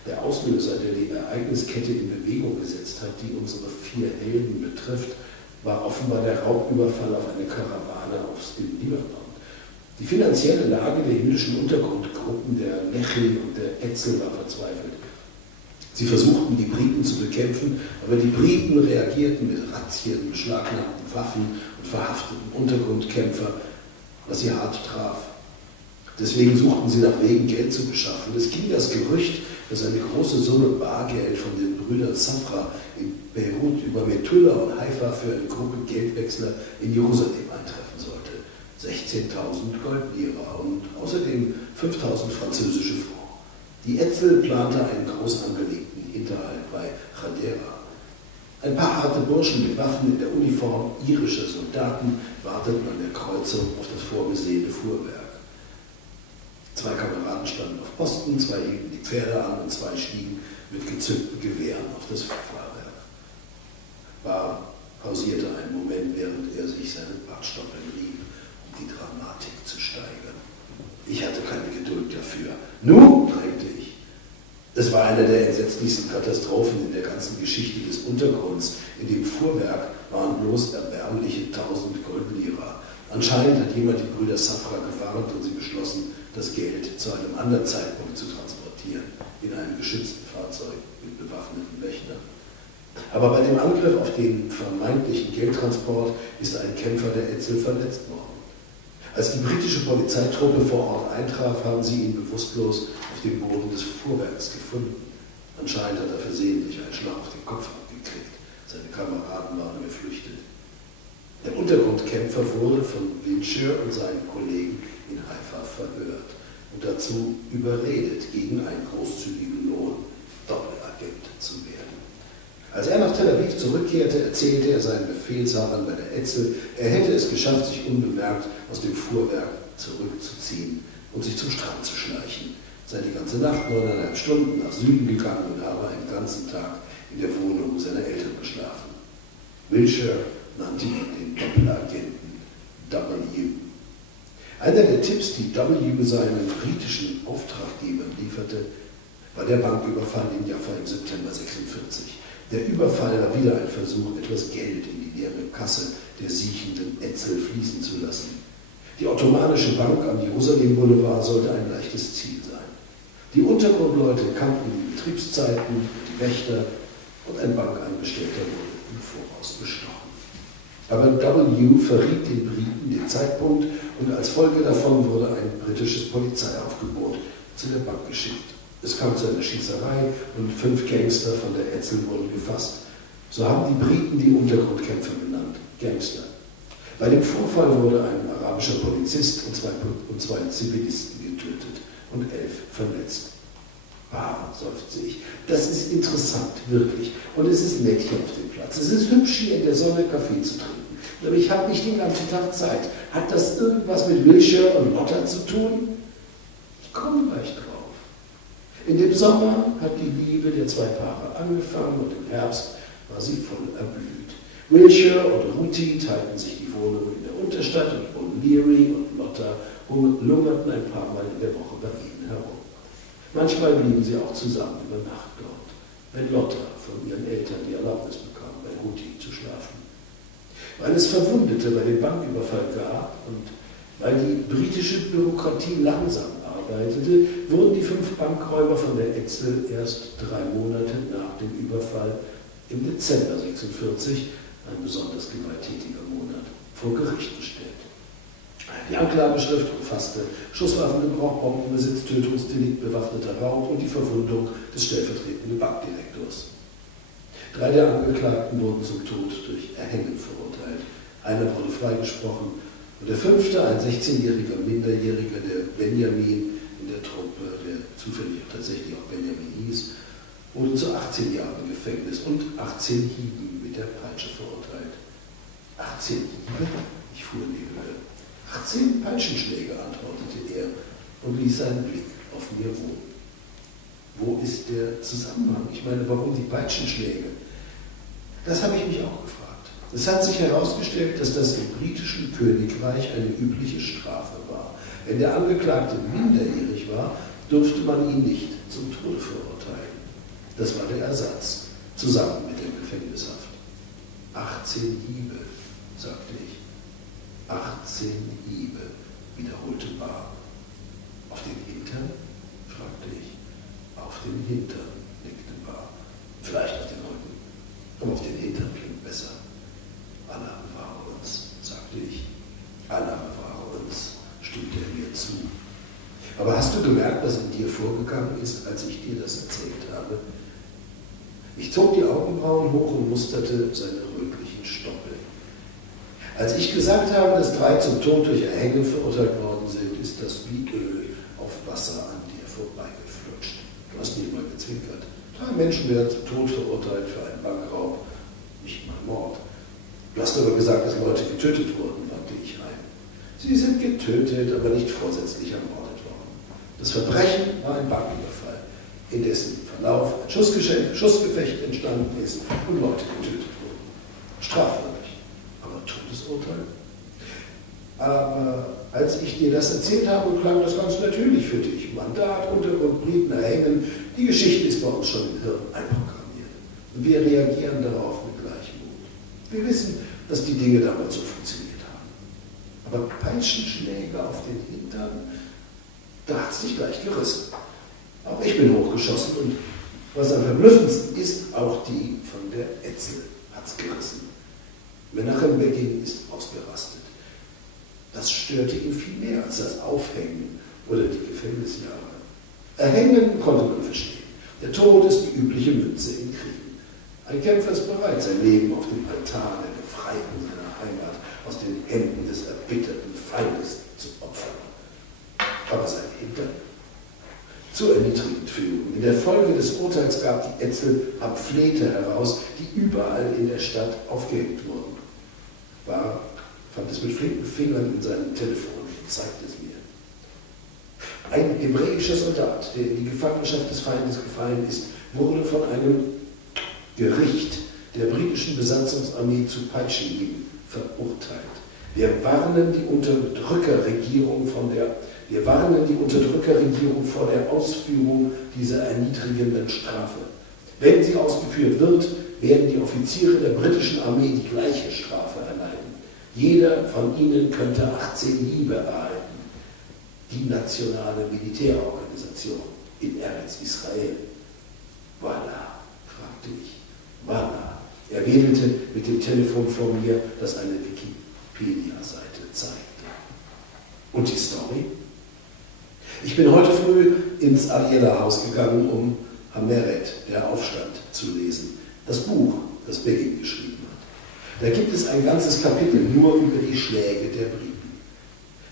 Der Auslöser, der die Ereigniskette in Bewegung gesetzt hat, die unsere 4 Helden betrifft, war offenbar der Raubüberfall auf eine Karawane aus dem Libanon. Die finanzielle Lage der jüdischen Untergrundgruppen, der Nechi und der Etzel, war verzweifelt. Sie versuchten, die Briten zu bekämpfen, aber die Briten reagierten mit Razzien, beschlagnahmten Waffen und verhafteten Untergrundkämpfer, was sie hart traf. Deswegen suchten sie nach Wegen, Geld zu beschaffen. Es ging das Gerücht, dass eine große Summe Bargeld von den Brüdern Safra in Beirut über Methulla und Haifa für eine Gruppe Geldwechsler in Jerusalem eintreffen sollte. 16.000 Goldlira und außerdem 5.000 französische Francs. Die Etzel plante einen groß angelegten Hinterhalt bei Chadera. Ein paar harte Burschen mit Waffen in der Uniform irischer Soldaten warteten an der Kreuzung auf das vorgesehene Fuhrwerk. 2 Kameraden standen auf Posten, 2 hielten die Pferde an und 2 stiegen mit gezückten Gewehren auf das Fahrwerk. Bar pausierte einen Moment, während er sich seinen Bartstoppeln rieb, um die Dramatik zu steigern. Ich hatte keine Geduld dafür. Nun, drängte ich. Es war eine der entsetzlichsten Katastrophen in der ganzen Geschichte des Untergrunds. In dem Fuhrwerk waren bloß erbärmliche 1000 Goldlira. Anscheinend hat jemand die Brüder Safra gewarnt und sie beschlossen, das Geld zu einem anderen Zeitpunkt zu transportieren, in einem geschützten Fahrzeug mit bewaffneten Wächtern. Aber bei dem Angriff auf den vermeintlichen Geldtransport ist ein Kämpfer der Etzel verletzt worden. Als die britische Polizeitruppe vor Ort eintraf, haben sie ihn bewusstlos auf dem Boden des Fuhrwerks gefunden. Anscheinend hat er versehentlich einen Schlag auf den Kopf abgekriegt. Seine Kameraden waren geflüchtet. Der Untergrundkämpfer wurde von Wiltshire und seinen Kollegen in Haifa verhört und dazu überredet, gegen einen großzügigen Lohn Doppelagent zu werden. Als er nach Tel Aviv zurückkehrte, erzählte er seinen Befehlshabern bei der Etzel, er hätte es geschafft, sich unbemerkt aus dem Fuhrwerk zurückzuziehen und sich zum Strand zu schleichen. Sei die ganze Nacht 9,5 Stunden nach Süden gegangen und habe einen ganzen Tag in der Wohnung seiner Eltern geschlafen. Wiltshire nannte ihn den Doppelagenten W. Einer der Tipps, die W. seinen britischen Auftraggebern lieferte, war der Banküberfall in Jaffa im September 1946. Der Überfall war wieder ein Versuch, etwas Geld in die leere Kasse der siechenden Etzel fließen zu lassen. Die ottomanische Bank am Jerusalem-Boulevard sollte ein leichtes Ziel sein. Die Untergrundleute kannten die Betriebszeiten, die Wächter und ein Bankangestellter wurde im Voraus bestochen. Aber W. verriet den Briten den Zeitpunkt und als Folge davon wurde ein britisches Polizeiaufgebot zu der Bank geschickt. Es kam zu einer Schießerei und 5 Gangster von der Etzel wurden gefasst. So haben die Briten die Untergrundkämpfer genannt, Gangster. Bei dem Vorfall wurde ein arabischer Polizist und zwei Zivilisten getötet und 11 verletzt. Ah, seufzte ich, das ist interessant, wirklich. Und es ist nett hier auf dem Platz. Es ist hübsch, hier in der Sonne Kaffee zu trinken. Aber ich habe nicht den ganzen Tag Zeit. Hat das irgendwas mit Wiltshire und Lotta zu tun? Ich komme gleich drauf. In dem Sommer hat die Liebe der 2 Paare angefangen und im Herbst war sie voll erblüht. Wiltshire und Ruti teilten sich die Wohnung in der Unterstadt und O'Leary und Lotta lungerten ein paar Mal in der Woche bei ihnen herum. Manchmal blieben sie auch zusammen über Nacht dort, wenn Lotta von ihren Eltern die Erlaubnis bekam, bei Ruti zu schlafen. Weil es Verwundete bei dem Banküberfall gab und weil die britische Bürokratie langsam arbeitete, wurden die 5 Bankräuber von der Etzel erst 3 Monate nach dem Überfall im Dezember 1946, ein besonders gewalttätiger Monat, vor Gericht gestellt. Die Anklageschrift umfasste Schusswaffengebrauch, Bombenbesitz, Tötungsdelikt, bewaffneter Raub und die Verwundung des stellvertretenden Bankdirektors. 3 der Angeklagten wurden zum Tod durch Erhängen verurteilt. Einer wurde freigesprochen und der 5., ein 16-jähriger Minderjähriger, der Benjamin in der Truppe, der zufällig tatsächlich auch Benjamin hieß, wurde zu 18 Jahren Gefängnis und 18 Hieben mit der Peitsche verurteilt. 18 Hiebe? Ich fuhr in die Höhe. 18 Peitschenschläge, antwortete er und ließ seinen Blick auf mir ruhen. Wo ist der Zusammenhang? Ich meine, warum die Peitschenschläge? Das habe ich mich auch gefragt. Es hat sich herausgestellt, dass das im britischen Königreich eine übliche Strafe war. Wenn der Angeklagte minderjährig war, durfte man ihn nicht zum Tode verurteilen. Das war der Ersatz, zusammen mit der Gefängnishaft. 18 Hiebe, sagte ich. 18 Hiebe, wiederholte Bar. Auf den Hintern? Fragte ich. Auf den Hintern, nickte Bar. Vielleicht auf den Rücken, aber auf den Hintern klingt besser. Allah bewahre uns, sagte ich. Allah bewahre uns, stimmte er mir zu. Aber hast du gemerkt, was in dir vorgegangen ist, als ich dir das erzählt habe? Ich zog die Augenbrauen hoch und musterte seine rötlichen Stoppeln. Als ich gesagt habe, dass 3 zum Tod durch Erhängen verurteilt worden sind, ist das wie Öl auf Wasser an dir vorbeigeflutscht. Du hast nicht mal gezwinkert. 3 Menschen werden zum Tod verurteilt für einen Bankraub, nicht mal Mord. Du hast aber gesagt, dass Leute getötet wurden, wandte ich ein. Sie sind getötet, aber nicht vorsätzlich ermordet worden. Das Verbrechen war ein Banküberfall, in dessen Verlauf ein Schussgefecht entstanden ist und Leute getötet wurden. Strafwürdig, aber Todesurteil? Aber als ich dir das erzählt habe, klang das ganz natürlich für dich. Mandat, Untergrund, Briten erhängen, die Geschichte ist bei uns schon im Hirn einprogrammiert. Und wir reagieren darauf mit Gleichmut. Wir wissen, dass die Dinge damals so funktioniert haben. Aber Peitschenschläge auf den Hintern, da hat es dich gleich gerissen. Auch ich bin hochgeschossen und was am verblüffendsten ist, auch die von der Etzel hat es gerissen. Menachem Begin ist ausgerastet. Das störte ihn viel mehr als das Aufhängen oder die Gefängnisjahre. Erhängen konnte man verstehen. Der Tod ist die übliche Münze in Kriegen. Ein Kämpfer ist bereit, sein Leben auf dem Altar der Befreiung seiner Heimat aus den Händen des erbitterten Feindes zu opfern. Aber sein Hintern? Zu erniedrigend für ihn. In der Folge des Urteils gab die Etzel Pamphlete heraus, die überall in der Stadt aufgehängt wurden. War fand es mit flinken Fingern in seinem Telefon und zeigte es mir. Ein hebräischer Soldat, der in die Gefangenschaft des Feindes gefallen ist, wurde von einem Gericht der britischen Besatzungsarmee zu Peitschenhieben verurteilt. Wir warnen die Unterdrückerregierung vor der Ausführung dieser erniedrigenden Strafe. Wenn sie ausgeführt wird, werden die Offiziere der britischen Armee die gleiche Strafe erleiden. Jeder von ihnen könnte 18 Hiebe erhalten. Die nationale Militärorganisation in Als Israel. Voilà, fragte ich. Voilà. Er wedelte mit dem Telefon vor mir, das eine Wikipedia-Seite zeigte. Und die Story? Ich bin heute früh ins Ariela-Haus gegangen, um Hameret, der Aufstand, zu lesen. Das Buch, das Begin geschrieben hat. Da gibt es ein ganzes Kapitel nur über die Schläge der Briten.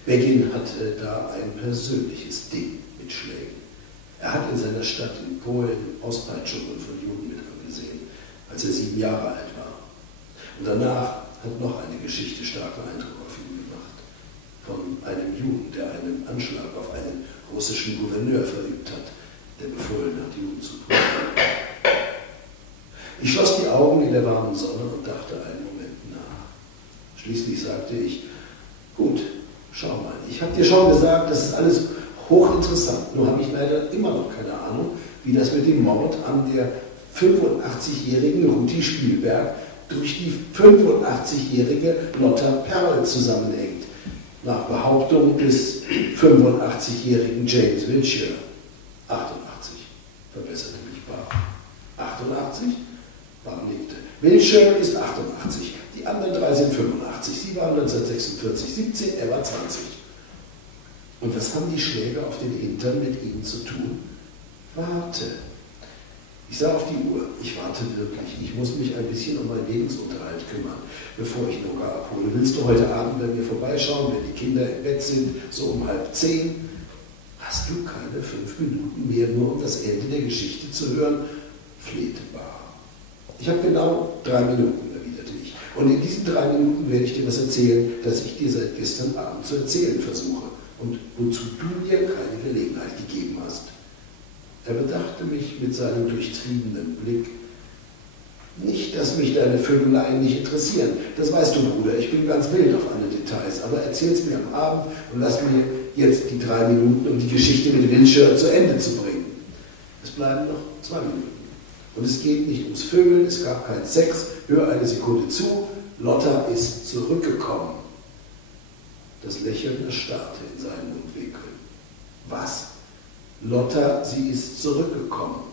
Begin hatte da ein persönliches Ding mit Schlägen. Er hat in seiner Stadt in Polen Auspeitschungen von Juden mit angesehen, als er 7 Jahre alt war. Und danach hat noch eine Geschichte starken Eindruck auf ihn gemacht. Von einem Juden, der einen Anschlag auf einen russischen Gouverneur verübt hat, der befohlen hat, Juden zu töten. Ich schloss die Augen in der warmen Sonne und dachte einen Moment nach. Schließlich sagte ich, gut, schau mal, ich habe dir schon gesagt, das ist alles hochinteressant, nur habe ich leider immer noch keine Ahnung, wie das mit dem Mord an der 85-jährigen Ruti Spielberg durch die 85-jährige Lotta Perl zusammenhängt, nach Behauptung des 85-jährigen James Wiltshire. 88, verbesserte mich Bar. 88? Bar nickte. Wiltshire ist 88, die anderen 3 sind 85. Sie waren 1946 17, er war 20. Und was haben die Schläge auf den Hintern mit ihnen zu tun? Warte. Ich sah auf die Uhr. Ich warte wirklich. Ich muss mich ein bisschen um meinen Lebensunterhalt kümmern, bevor ich Nora abhole. Willst du heute Abend bei mir vorbeischauen, wenn die Kinder im Bett sind, so um 9:30? Hast du keine 5 Minuten mehr, nur um das Ende der Geschichte zu hören? Flehte Bar. Ich habe genau 3 Minuten, erwiderte ich. Und in diesen 3 Minuten werde ich dir was erzählen, das ich dir seit gestern Abend zu erzählen versuche und wozu du dir keine Gelegenheit gegeben hast. Er bedachte mich mit seinem durchtriebenen Blick. Nicht, dass mich deine Vögeleien nicht interessieren. Das weißt du, Bruder, ich bin ganz wild auf alle Details, aber erzähl's mir am Abend und lass mir jetzt die 3 Minuten, um die Geschichte mit Wiltshire zu Ende zu bringen. Es bleiben noch 2 Minuten. Und es geht nicht ums Vögeln, es gab keinen Sex. Hör eine Sekunde zu, Lotta ist zurückgekommen. Das Lächeln erstarrte in seinen Mundwinkeln. Was? Lotta, sie ist zurückgekommen.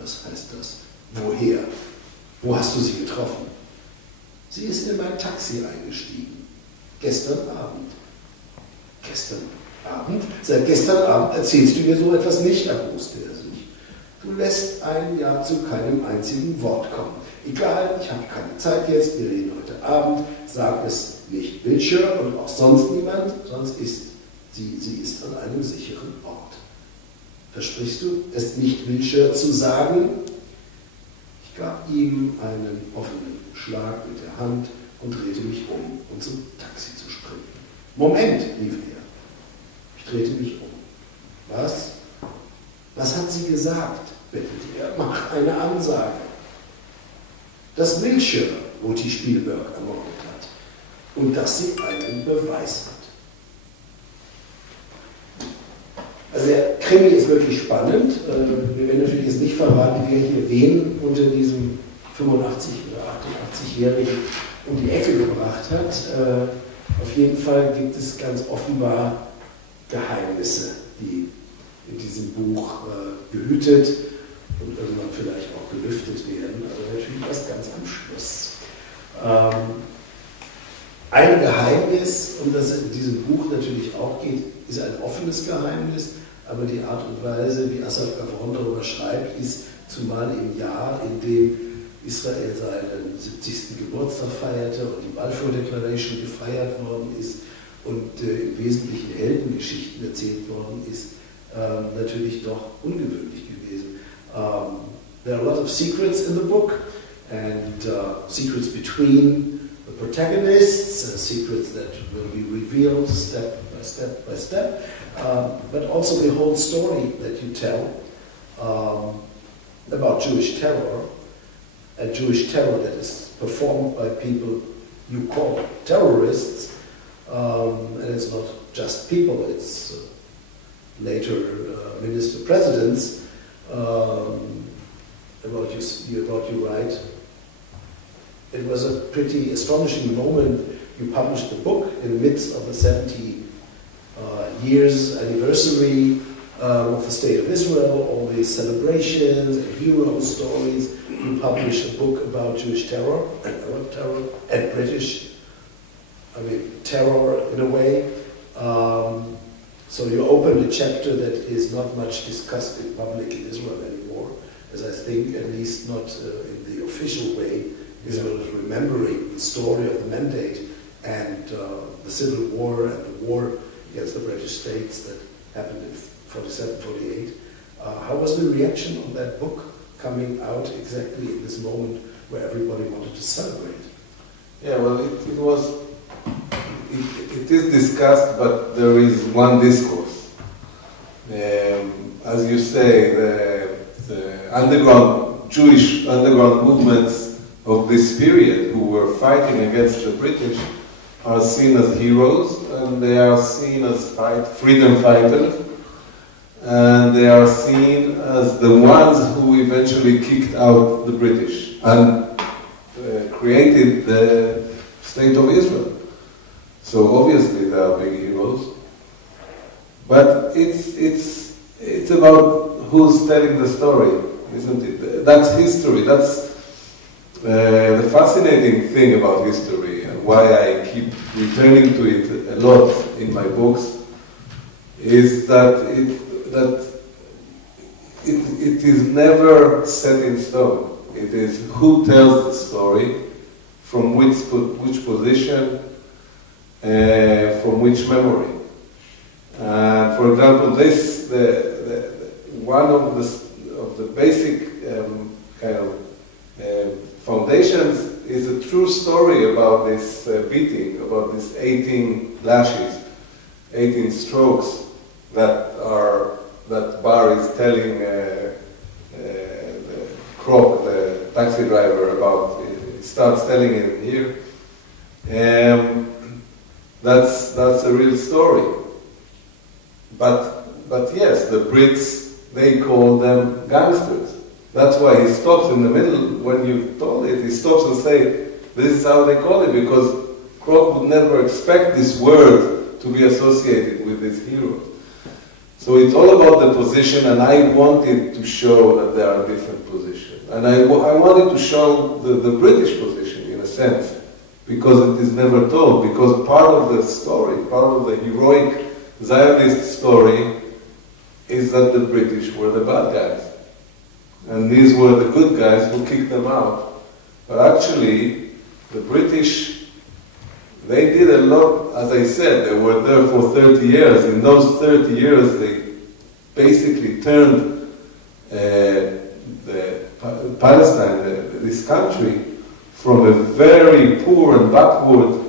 Was heißt das? Woher? Wo hast du sie getroffen? Sie ist in mein Taxi eingestiegen. Gestern Abend. Gestern Abend? Seit gestern Abend erzählst du mir so etwas nicht, erboste er sich. Du lässt ein Jahr zu keinem einzigen Wort kommen. Egal, ich habe keine Zeit jetzt, wir reden heute Abend, sag es nicht Wiltshire und auch sonst niemand, sonst ist sie ist an einem sicheren Ort. Versprichst du, es nicht Wiltshire zu sagen? Ich gab ihm einen offenen Schlag mit der Hand und drehte mich um zum Taxi zu springen. Moment, rief er. Ich drehte mich um. Was? Was hat sie gesagt? Bettelte er. Mach eine Ansage. Dass Wiltshire Ruti Spielberg ermordet hat und dass sie einen Beweis hat. Also der Krimi ist wirklich spannend. Wir werden natürlich jetzt nicht verraten, wer hier wen unter diesem 85- oder 88-Jährigen um die Ecke gebracht hat. Auf jeden Fall gibt es ganz offenbar Geheimnisse, die in diesem Buch gehütet und irgendwann vielleicht auch gelüftet werden, aber natürlich erst ganz am Schluss. Ein Geheimnis, um das es in diesem Buch natürlich auch geht, ist ein offenes Geheimnis, aber die Art und Weise, wie Assaf Gavron darüber schreibt, ist zumal im Jahr, in dem Israel seinen 70. Geburtstag feierte und die Balfour Declaration gefeiert worden ist und im Wesentlichen Heldengeschichten erzählt worden ist, natürlich doch ungewöhnlich gewesen. There are a lot of secrets in the book and secrets between the protagonists, secrets that will be revealed step by step by step, but also the whole story that you tell about Jewish terror, a Jewish terror that is performed by people you call terrorists, and it's not just people, it's later minister presidents. About you write, it was a pretty astonishing moment. You published the book in the midst of the 70 years anniversary of the State of Israel, all these celebrations and hero stories. You published a book about Jewish terror and Arab terror and British, terror in a way. So you opened a chapter that is not much discussed in public in Israel anymore, as I think, at least not in the official way. Israel is remembering the story of the Mandate and the Civil War and the war against the British states that happened in 47, 48. How was the reaction on that book coming out exactly in this moment where everybody wanted to celebrate? Yeah, well, it is discussed, but there is one discourse. As you say, the Jewish underground movements of this period who were fighting against the British are seen as heroes, and they are seen as freedom fighters, and they are seen as the ones who eventually kicked out the British and created the State of Israel. So obviously they are big heroes, but it's about who's telling the story, isn't it? That's history. That's the fascinating thing about history, and why I keep returning to it a lot in my books, is that it is never set in stone. It is who tells the story, from which position, from which memory. For example, one of the basic kind of foundations is a true story about this beating, about this 18 lashes, 18 strokes that Bar is telling Krog, the taxi driver, about. He starts telling him here. That's a real story. But yes, the Brits, they call them gangsters. That's why he stops in the middle. When you told it, he stops and say, this is how they call it, because Krog would never expect this word to be associated with this hero. So it's all about the position, and I wanted to show that there are different positions. And I wanted to show the British position, in a sense, because it is never told, because part of the story, part of the heroic Zionist story, is that the British were the bad guys. And these were the good guys who kicked them out. But actually, the British, they did a lot. As I said, they were there for 30 years. In those 30 years, they basically turned Palestine, this country, from a very poor and backward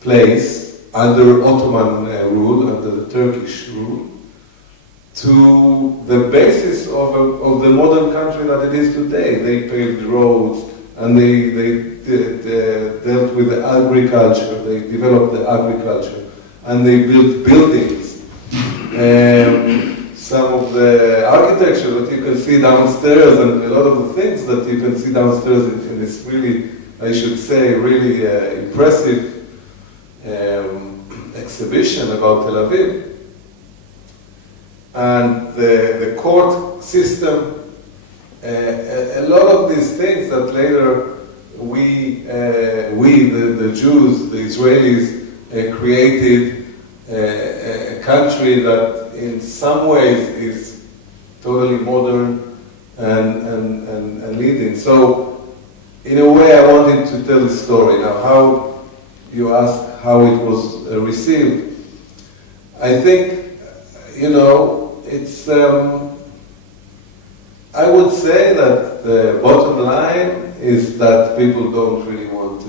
place under Ottoman rule, under the Turkish rule, to the basis of the modern country that it is today. They paved roads, and they dealt with the agriculture, they developed the agriculture, and they built buildings. Some of the architecture that you can see downstairs, and a lot of the things that you can see downstairs in this really, I should say, really impressive exhibition about Tel Aviv. And the court system, a lot of these things that later we the Jews, the Israelis, created a country that in some ways is totally modern and leading. So, in a way, I wanted to tell the story. Now, how you ask how it was received, I think, you know, it's, I would say that the bottom line is that people don't really want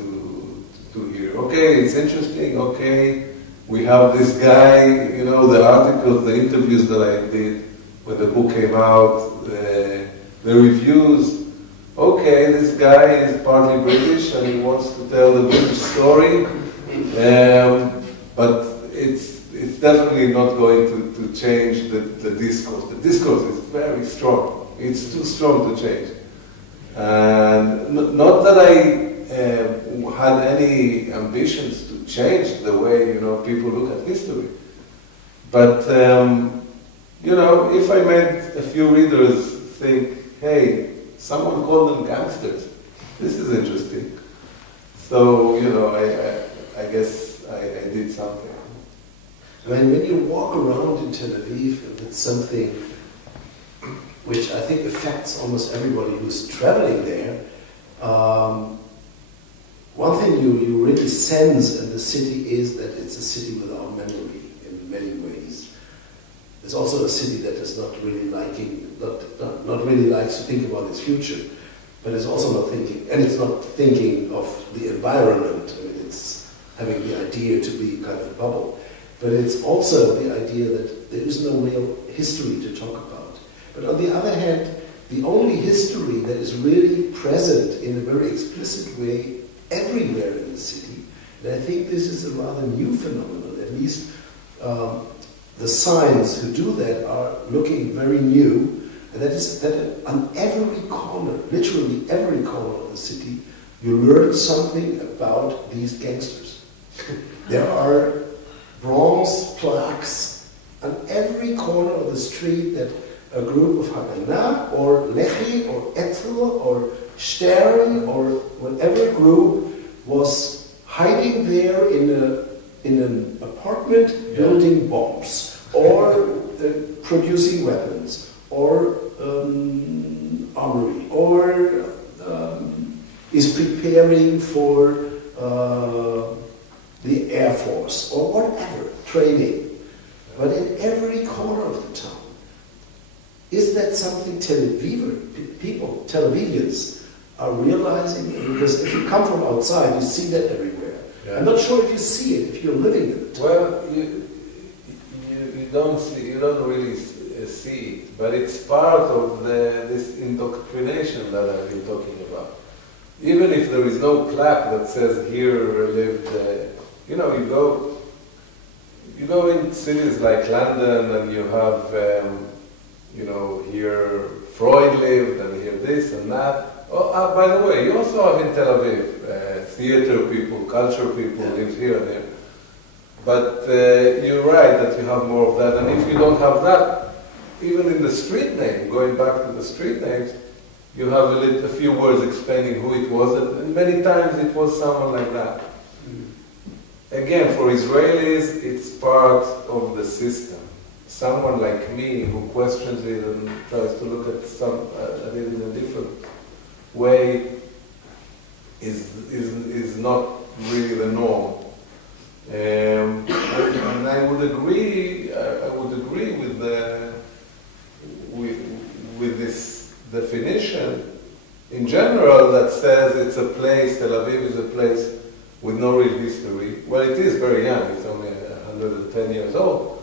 to hear. Okay, it's interesting, okay, we have this guy, you know, the articles, the interviews that I did when the book came out, the reviews, okay, this guy is partly British and he wants to tell the British story, but it's definitely not going to change the discourse. The discourse is very strong. It's too strong to change. And not that I had any ambitions to change the way, you know, people look at history. But, you know, if I made a few readers think, hey, someone called them gangsters, this is interesting. So, you know, I guess I did something. I mean, when you walk around in Tel Aviv, it's something which I think affects almost everybody who's traveling there. One thing you really sense in the city is that it's a city without memory in many ways. It's also a city that is not really not really likes to think about its future, but it's also not thinking, and it's not thinking of the environment. I mean, it's having the idea to be kind of a bubble. But it's also the idea that there is no real history to talk about. But on the other hand, the only history that is really present in a very explicit way everywhere in the city, and I think this is a rather new phenomenon, at least the signs who do that are looking very new, and that is that on every corner, literally every corner of the city, you learn something about these gangsters. There are bronze plaques on every corner of the street that a group of Haganah or Lechi or Etzel or Stern or whatever group was hiding there in an apartment building bombs or producing weapons or armory or is preparing for the Air Force, or whatever, training. But in every corner of the town, is that something Tel Avivians are realizing? Because if you come from outside, you see that everywhere. Yeah. I'm not sure if you see it, if you're living in it. Well, you don't really see it, but it's part of this indoctrination that I've been talking about. Even if there is no plaque that says here lived, you know, you go in cities like London and you have, you know, here Freud lived, and here this and that. Oh, by the way, you also have in Tel Aviv theater people, culture people live here and there. But you're right that you have more of that, and if you don't have that, even in the street name, going back to the street names, you have a few words explaining who it was, and many times it was someone like that. Again, for Israelis, it's part of the system. Someone like me who questions it and tries to look at it in a different way is not really the norm. And I would agree. I would agree with this definition in general that says it's a place. Tel Aviv is a place with no real history. Well, it is very young. It's only 110 years old.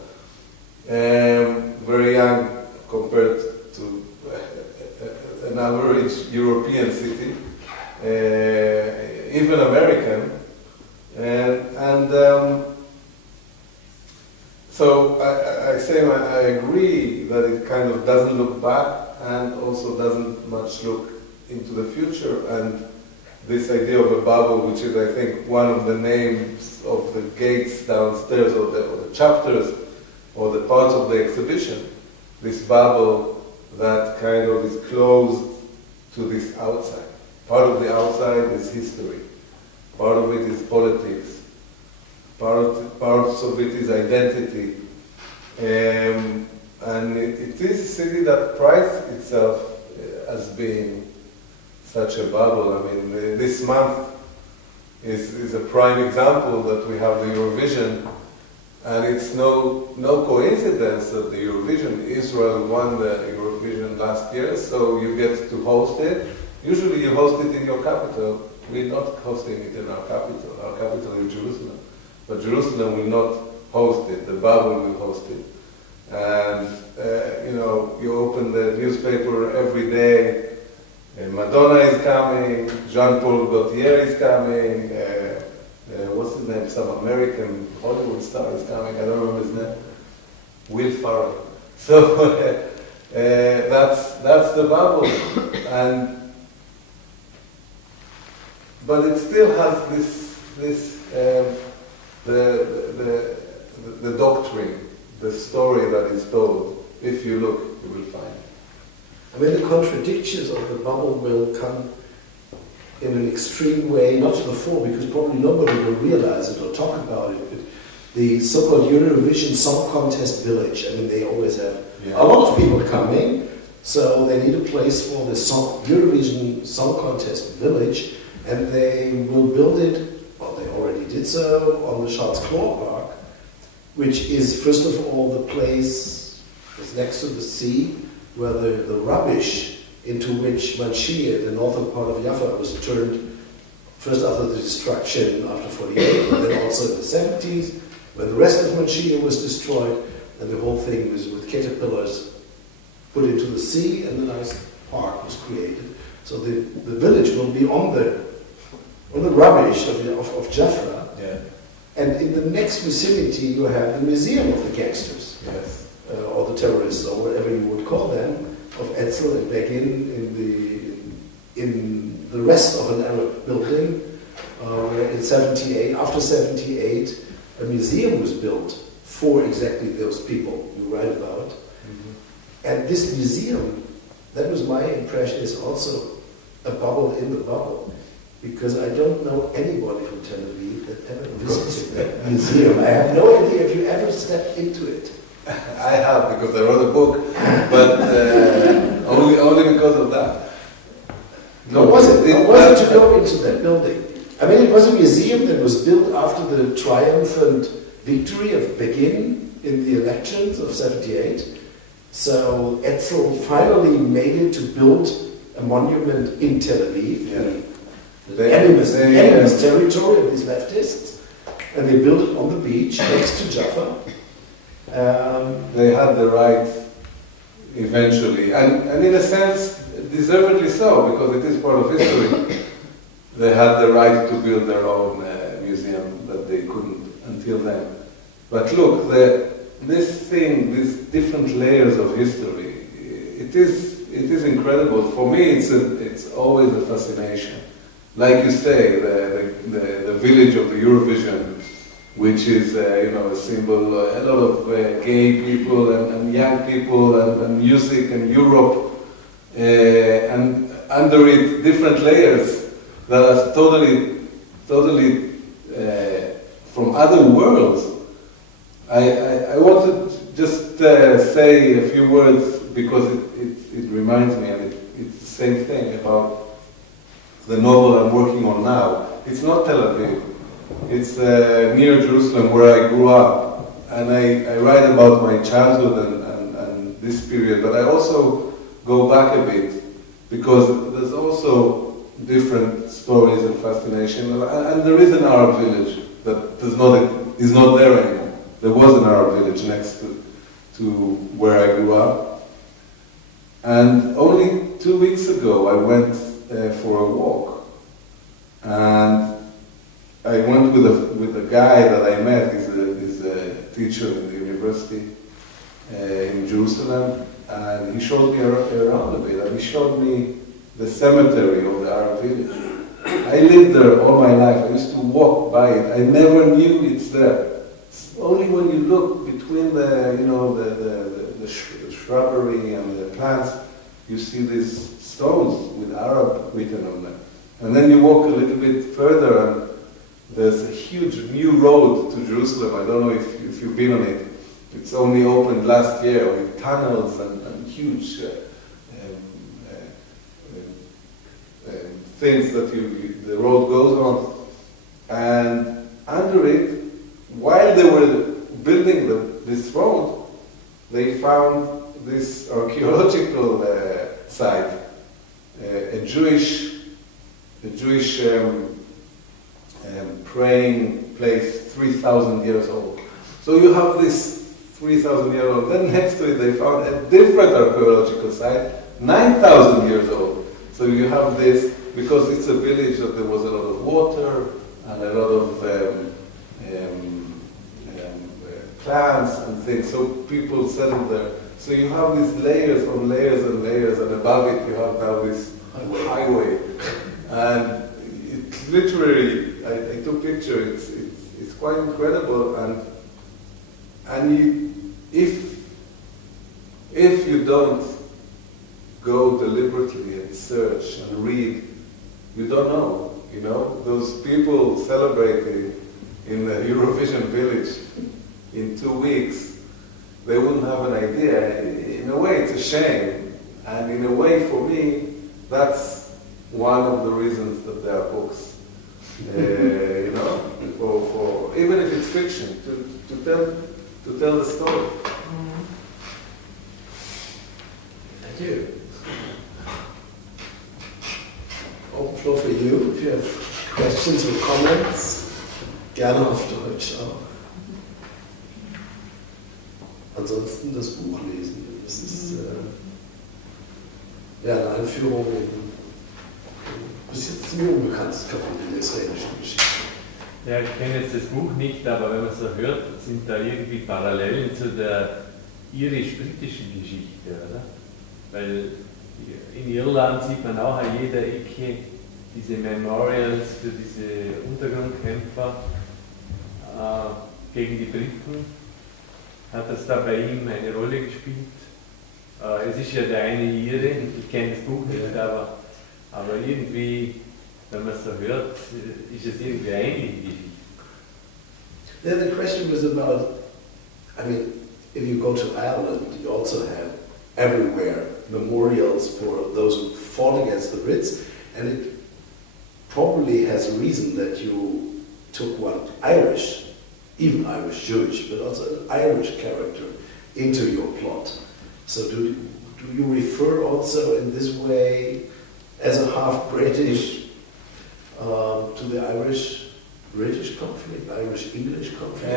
Very young compared to an average European city, even American. So I say I agree that it kind of doesn't look back and also doesn't much look into the future. And this idea of a bubble, which is, I think, one of the names of the gates downstairs, or the chapters, or the parts of the exhibition, this bubble that kind of is closed to this outside. Part of the outside is history. Part of it is politics. Parts of it is identity. And it is a city that prides itself as being such a bubble. I mean, this month is a prime example that we have the Eurovision, and it's no coincidence that the Eurovision, Israel won the Eurovision last year, so you get to host it. Usually you host it in your capital. We're not hosting it in our capital. Our capital is Jerusalem. But Jerusalem will not host it. The bubble will host it. And, you open the newspaper every day, Madonna is coming, Jean-Paul Gaultier is coming, what's his name, some American Hollywood star is coming, I don't remember his name, Will Ferrell. So that's the bubble. But it still has the doctrine, the story that is told. If you look, you will find it. I mean, the contradictions of the bubble will come in an extreme way, not to the fore, because probably nobody will realize it or talk about it, but the so-called Eurovision Song Contest Village, I mean, they always have a lot of people coming, so they need a place for the Eurovision Song Contest Village, and they will build it, well, they already did so, on the Charles-Cros Park, which is, first of all, the place that's next to the sea, where the rubbish into which Manchia, the northern part of Jaffa, was turned, first after the destruction after 48, but then also in the 70s, when the rest of Manchia was destroyed, and the whole thing was with caterpillars put into the sea, and a nice park was created. So the village will be on the rubbish of Jaffa, and in the next vicinity you have the Museum of the Gangsters. Yes. Or the terrorists, or whatever you would call them, of Etzel and Begin in the rest of an Arab building, where in 78, after 78, a museum was built for exactly those people you write about. Mm-hmm. And this museum, that was my impression, is also a bubble in the bubble, because I don't know anybody from Tel Aviv that ever visited that museum. I have no idea if you ever stepped into it. I have, because I wrote a book, but only because of that. No, was it to go into that building? I mean, it was a museum that was built after the triumphant victory of Begin in the elections of 78. So Etzel finally made it to build a monument in Tel Aviv, the enemy's territory of these leftists, and they built it on the beach next to Jaffa. They had the right eventually, and in a sense, deservedly so, because it is part of history. They had the right to build their own museum, but they couldn't until then. But look, these different layers of history, it is incredible. For me, it's always a fascination. Like you say, the village of the Eurovision, which is a symbol, a lot of gay people and young people and music and Europe, and under it different layers that are totally from other worlds. I want to just say a few words because it reminds me, and it's the same thing about the novel I'm working on now. It's not Tel Aviv. It's near Jerusalem where I grew up. And I write about my childhood and this period, but I also go back a bit because there's also different stories and fascination. And there is an Arab village that is not there anymore. There was an Arab village next to where I grew up. And only 2 weeks ago I went for a walk. And I went with a guy that I met. He's a teacher in the university in Jerusalem. And he showed me around a bit. And he showed me the cemetery of the Arab village. I lived there all my life. I used to walk by it. I never knew it's there. It's only when you look between the shrubbery and the plants, you see these stones with Arab written on them. And then you walk a little bit further and there's a huge new road to Jerusalem. I don't know if you've been on it. It's only opened last year with tunnels and huge things that the road goes on. And under it, while they were building this road, they found this archaeological site, a Jewish praying place 3,000 years old. So you have this 3,000 years old. Then next to it they found a different archaeological site, 9,000 years old. So you have this, because it's a village that there was a lot of water and a lot of plants and things, so people settled there. So you have these layers on layers and layers, and above it you have now this highway. And it's literally, I took pictures, it's quite incredible, and if you don't go deliberately and search and read, you don't know. Those people celebrating in the Eurovision village in 2 weeks, they wouldn't have an idea. In a way, it's a shame. And in a way, for me, that's one of the reasons that there are books. For even if it's fiction, to tell the story. Thank you. Open floor for you. If you have questions or comments, gerne auf Deutsch auch. Ansonsten das Buch lesen. Das ist eine Einführung in bis jetzt mir unbekanntes Kapitel der israelischen Geschichte. Ja, ich kenne jetzt das Buch nicht, aber wenn man so hört, sind da irgendwie Parallelen zu der irisch-britischen Geschichte, oder? Weil in Irland sieht man auch an jeder Ecke diese Memorials für diese Untergrundkämpfer gegen die Briten. Hat das da bei ihm eine Rolle gespielt? Es ist ja der eine Ire, ich kenne das Buch nicht, aber irgendwie, wenn man es so hört, ist es irgendwie ähnlich, die Geschichte. Then the question was about, if you go to Ireland, you also have everywhere memorials for those who fought against the Brits, and it probably has a reason that you took one Irish, even Irish Jewish, but also an Irish character into your plot. So do you refer also in this way, as a half-British, to the Irish-British conflict, Irish-English conflict?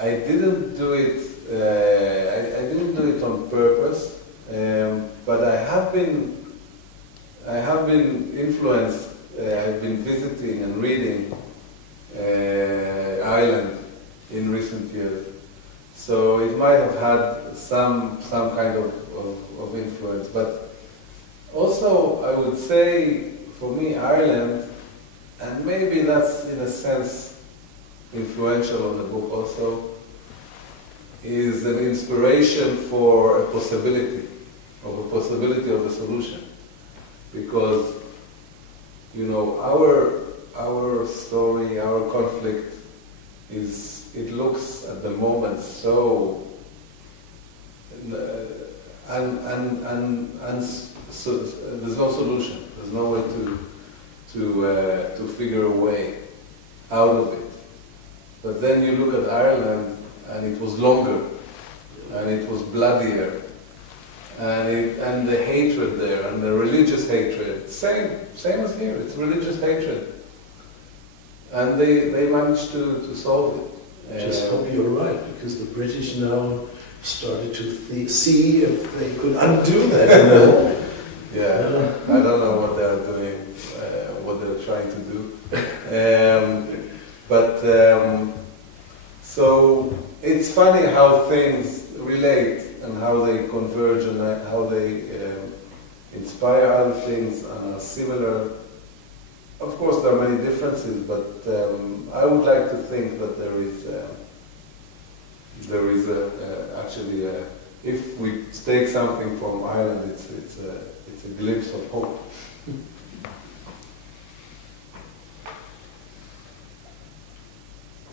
I didn't do it. I didn't do it on purpose, but I have been influenced. I've been visiting and reading Ireland in recent years, so it might have had some kind of of influence. But also, I would say, for me, Ireland, and maybe that's in a sense influential on the book also, is an inspiration for a possibility of a solution. Because, you know, our story, our conflict it looks at the moment so so there's no solution. There's no way to figure a way out of it. But then you look at Ireland, and it was longer, and it was bloodier, and the hatred there, and the religious hatred, same as here. It's religious hatred, and they managed to solve it. Just hope you're right, because the British now started to see if they could undo that. You know? Yeah, I don't know what they're doing, what they're trying to do. So it's funny how things relate and how they converge and how they inspire other things and are similar. Of course, there are many differences, but I would like to think that there is actually if we take something from Ireland, it's a glimpse of hope.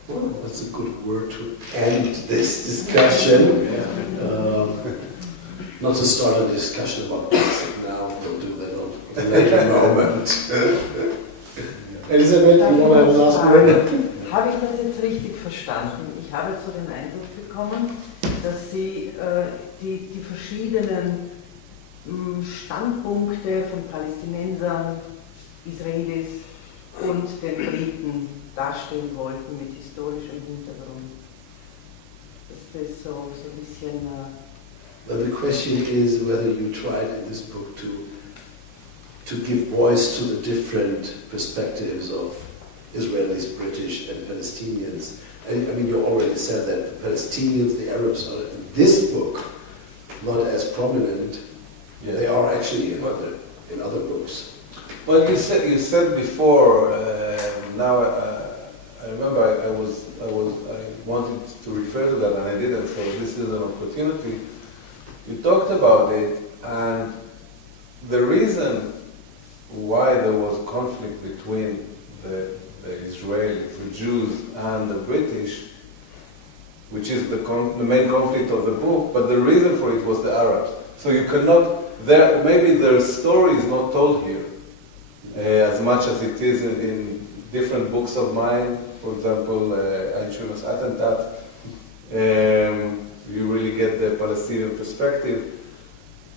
Well, that's a good word to end this discussion. Not to start a discussion about Brexit now, we'll do that on a later moment. Elisabeth, you want to have a last word? Habe ich das jetzt richtig verstanden? Ich habe so den Eindruck bekommen, dass Sie die verschiedenen Standpunkte von Palästinensern, Israelis und den Briten darstellen wollten mit historischem Hintergrund. Ist das so ein bisschen... But the question is whether you tried in this book to give voice to the different perspectives of Israelis, British and Palestinians. And I mean, you already said that the Palestinians, the Arabs are in this book not as prominent. Yes. They are actually in other books. Well, you said before. Now I remember I wanted to refer to that and I didn't. So this is an opportunity. You talked about it, and the reason why there was conflict between the Israelis, the Jews, and the British, which is the main conflict of the book, but the reason for it was the Arabs. So you cannot, maybe their story is not told here as much as it is in different books of mine. For example, ein schönes Attentat. You really get the Palestinian perspective.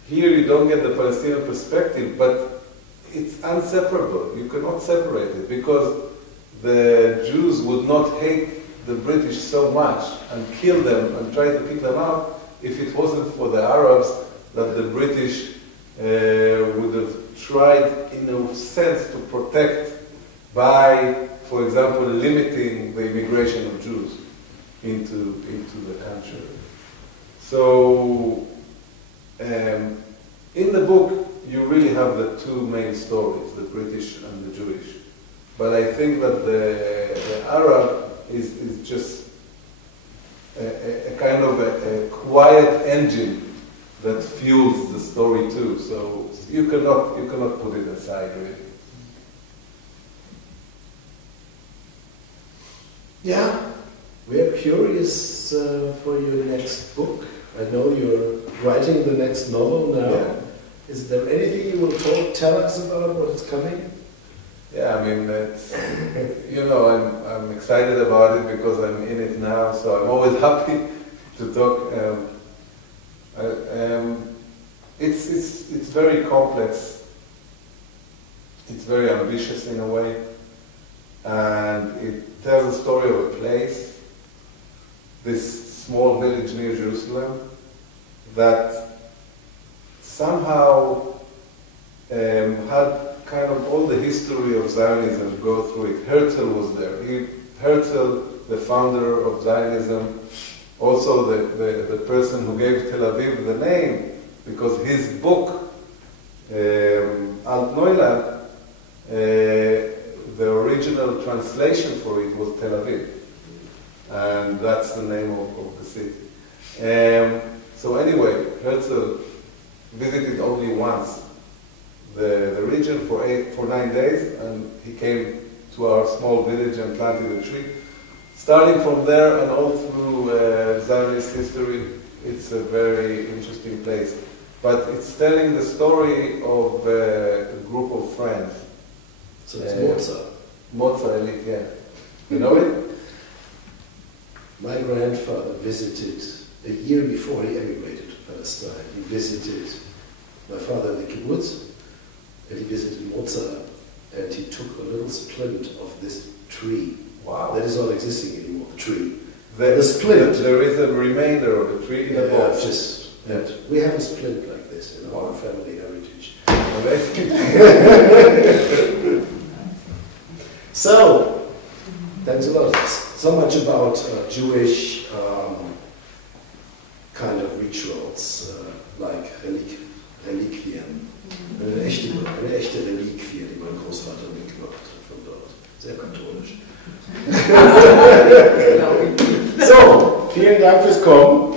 Here you don't get the Palestinian perspective, but it's inseparable. You cannot separate it, because the Jews would not hate the British so much and kill them and try to kick them out if it wasn't for the Arabs, that the British would have tried, in a sense, to protect by, for example, limiting the immigration of Jews into the country. So, in the book, you really have the two main stories, the British and the Jewish. But I think that the Arab is just a kind of a quiet engine that fuels the story too. So you cannot put it aside, really. Yeah, we are curious for your next book. I know you're writing the next novel now. Yeah. Is there anything you will tell us about what's coming? Yeah, I mean, it's, I'm excited about it because I'm in it now, so I'm always happy to talk. It's very complex. It's very ambitious in a way, and it tells the story of a place, this small village near Jerusalem, that somehow had kind of all the history of Zionism go through it. Herzl was there. Herzl, the founder of Zionism, also the person who gave Tel Aviv the name, because his book, Alt Neuland, the original translation for it was Tel Aviv, and that's the name of the city. So anyway, Herzl visited only once the region for 9 days, and he came to our small village and planted a tree. Starting from there and all through Zionist history, it's a very interesting place. But it's telling the story of a group of friends. So it's Mozart. Mozart elite, yeah. You know it? My grandfather visited, a year before he emigrated to Palestine, he visited my father in the kibbutz, and he visited Mozart, and he took a little splint of this tree. Wow. That is not existing anymore, the tree. The splint. There is a remainder of the tree in the box. And we have a splint like this in our family heritage. So, thanks a lot. So much about Jewish kind of rituals, like Reliquien. Eine echte Reliquie, die mein Großvater mitgebracht hat von dort. Sehr katholisch. So, vielen Dank fürs Kommen.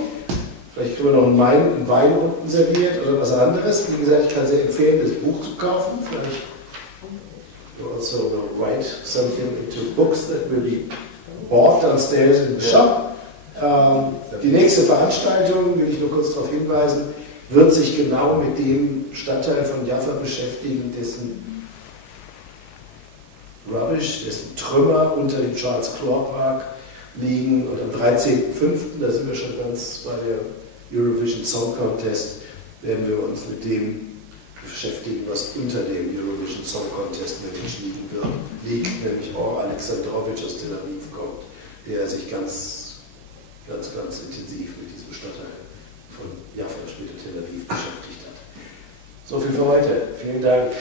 Vielleicht können wir noch einen Wein unten serviert oder was anderes. Wie gesagt, ich kann sehr empfehlen, das Buch zu kaufen. Vielleicht you also will write something into books that will be bought downstairs in the shop. Die nächste Veranstaltung, will ich nur kurz darauf hinweisen, wird sich genau mit dem Stadtteil von Jaffa beschäftigen, dessen Rubbish, dessen Trümmer unter dem Charles Claw Park liegen. Und am 13.05., da sind wir schon ganz bei der Eurovision Song Contest, werden wir uns mit dem beschäftigen, was unter dem Eurovision Song Contest wirklich liegt, nämlich auch Alexandrowitsch aus Tel Aviv kommt, der sich ganz intensiv mit diesem Stadtteil von Jaffa, später Tel Aviv, beschäftigt hat. So viel für heute. Vielen Dank.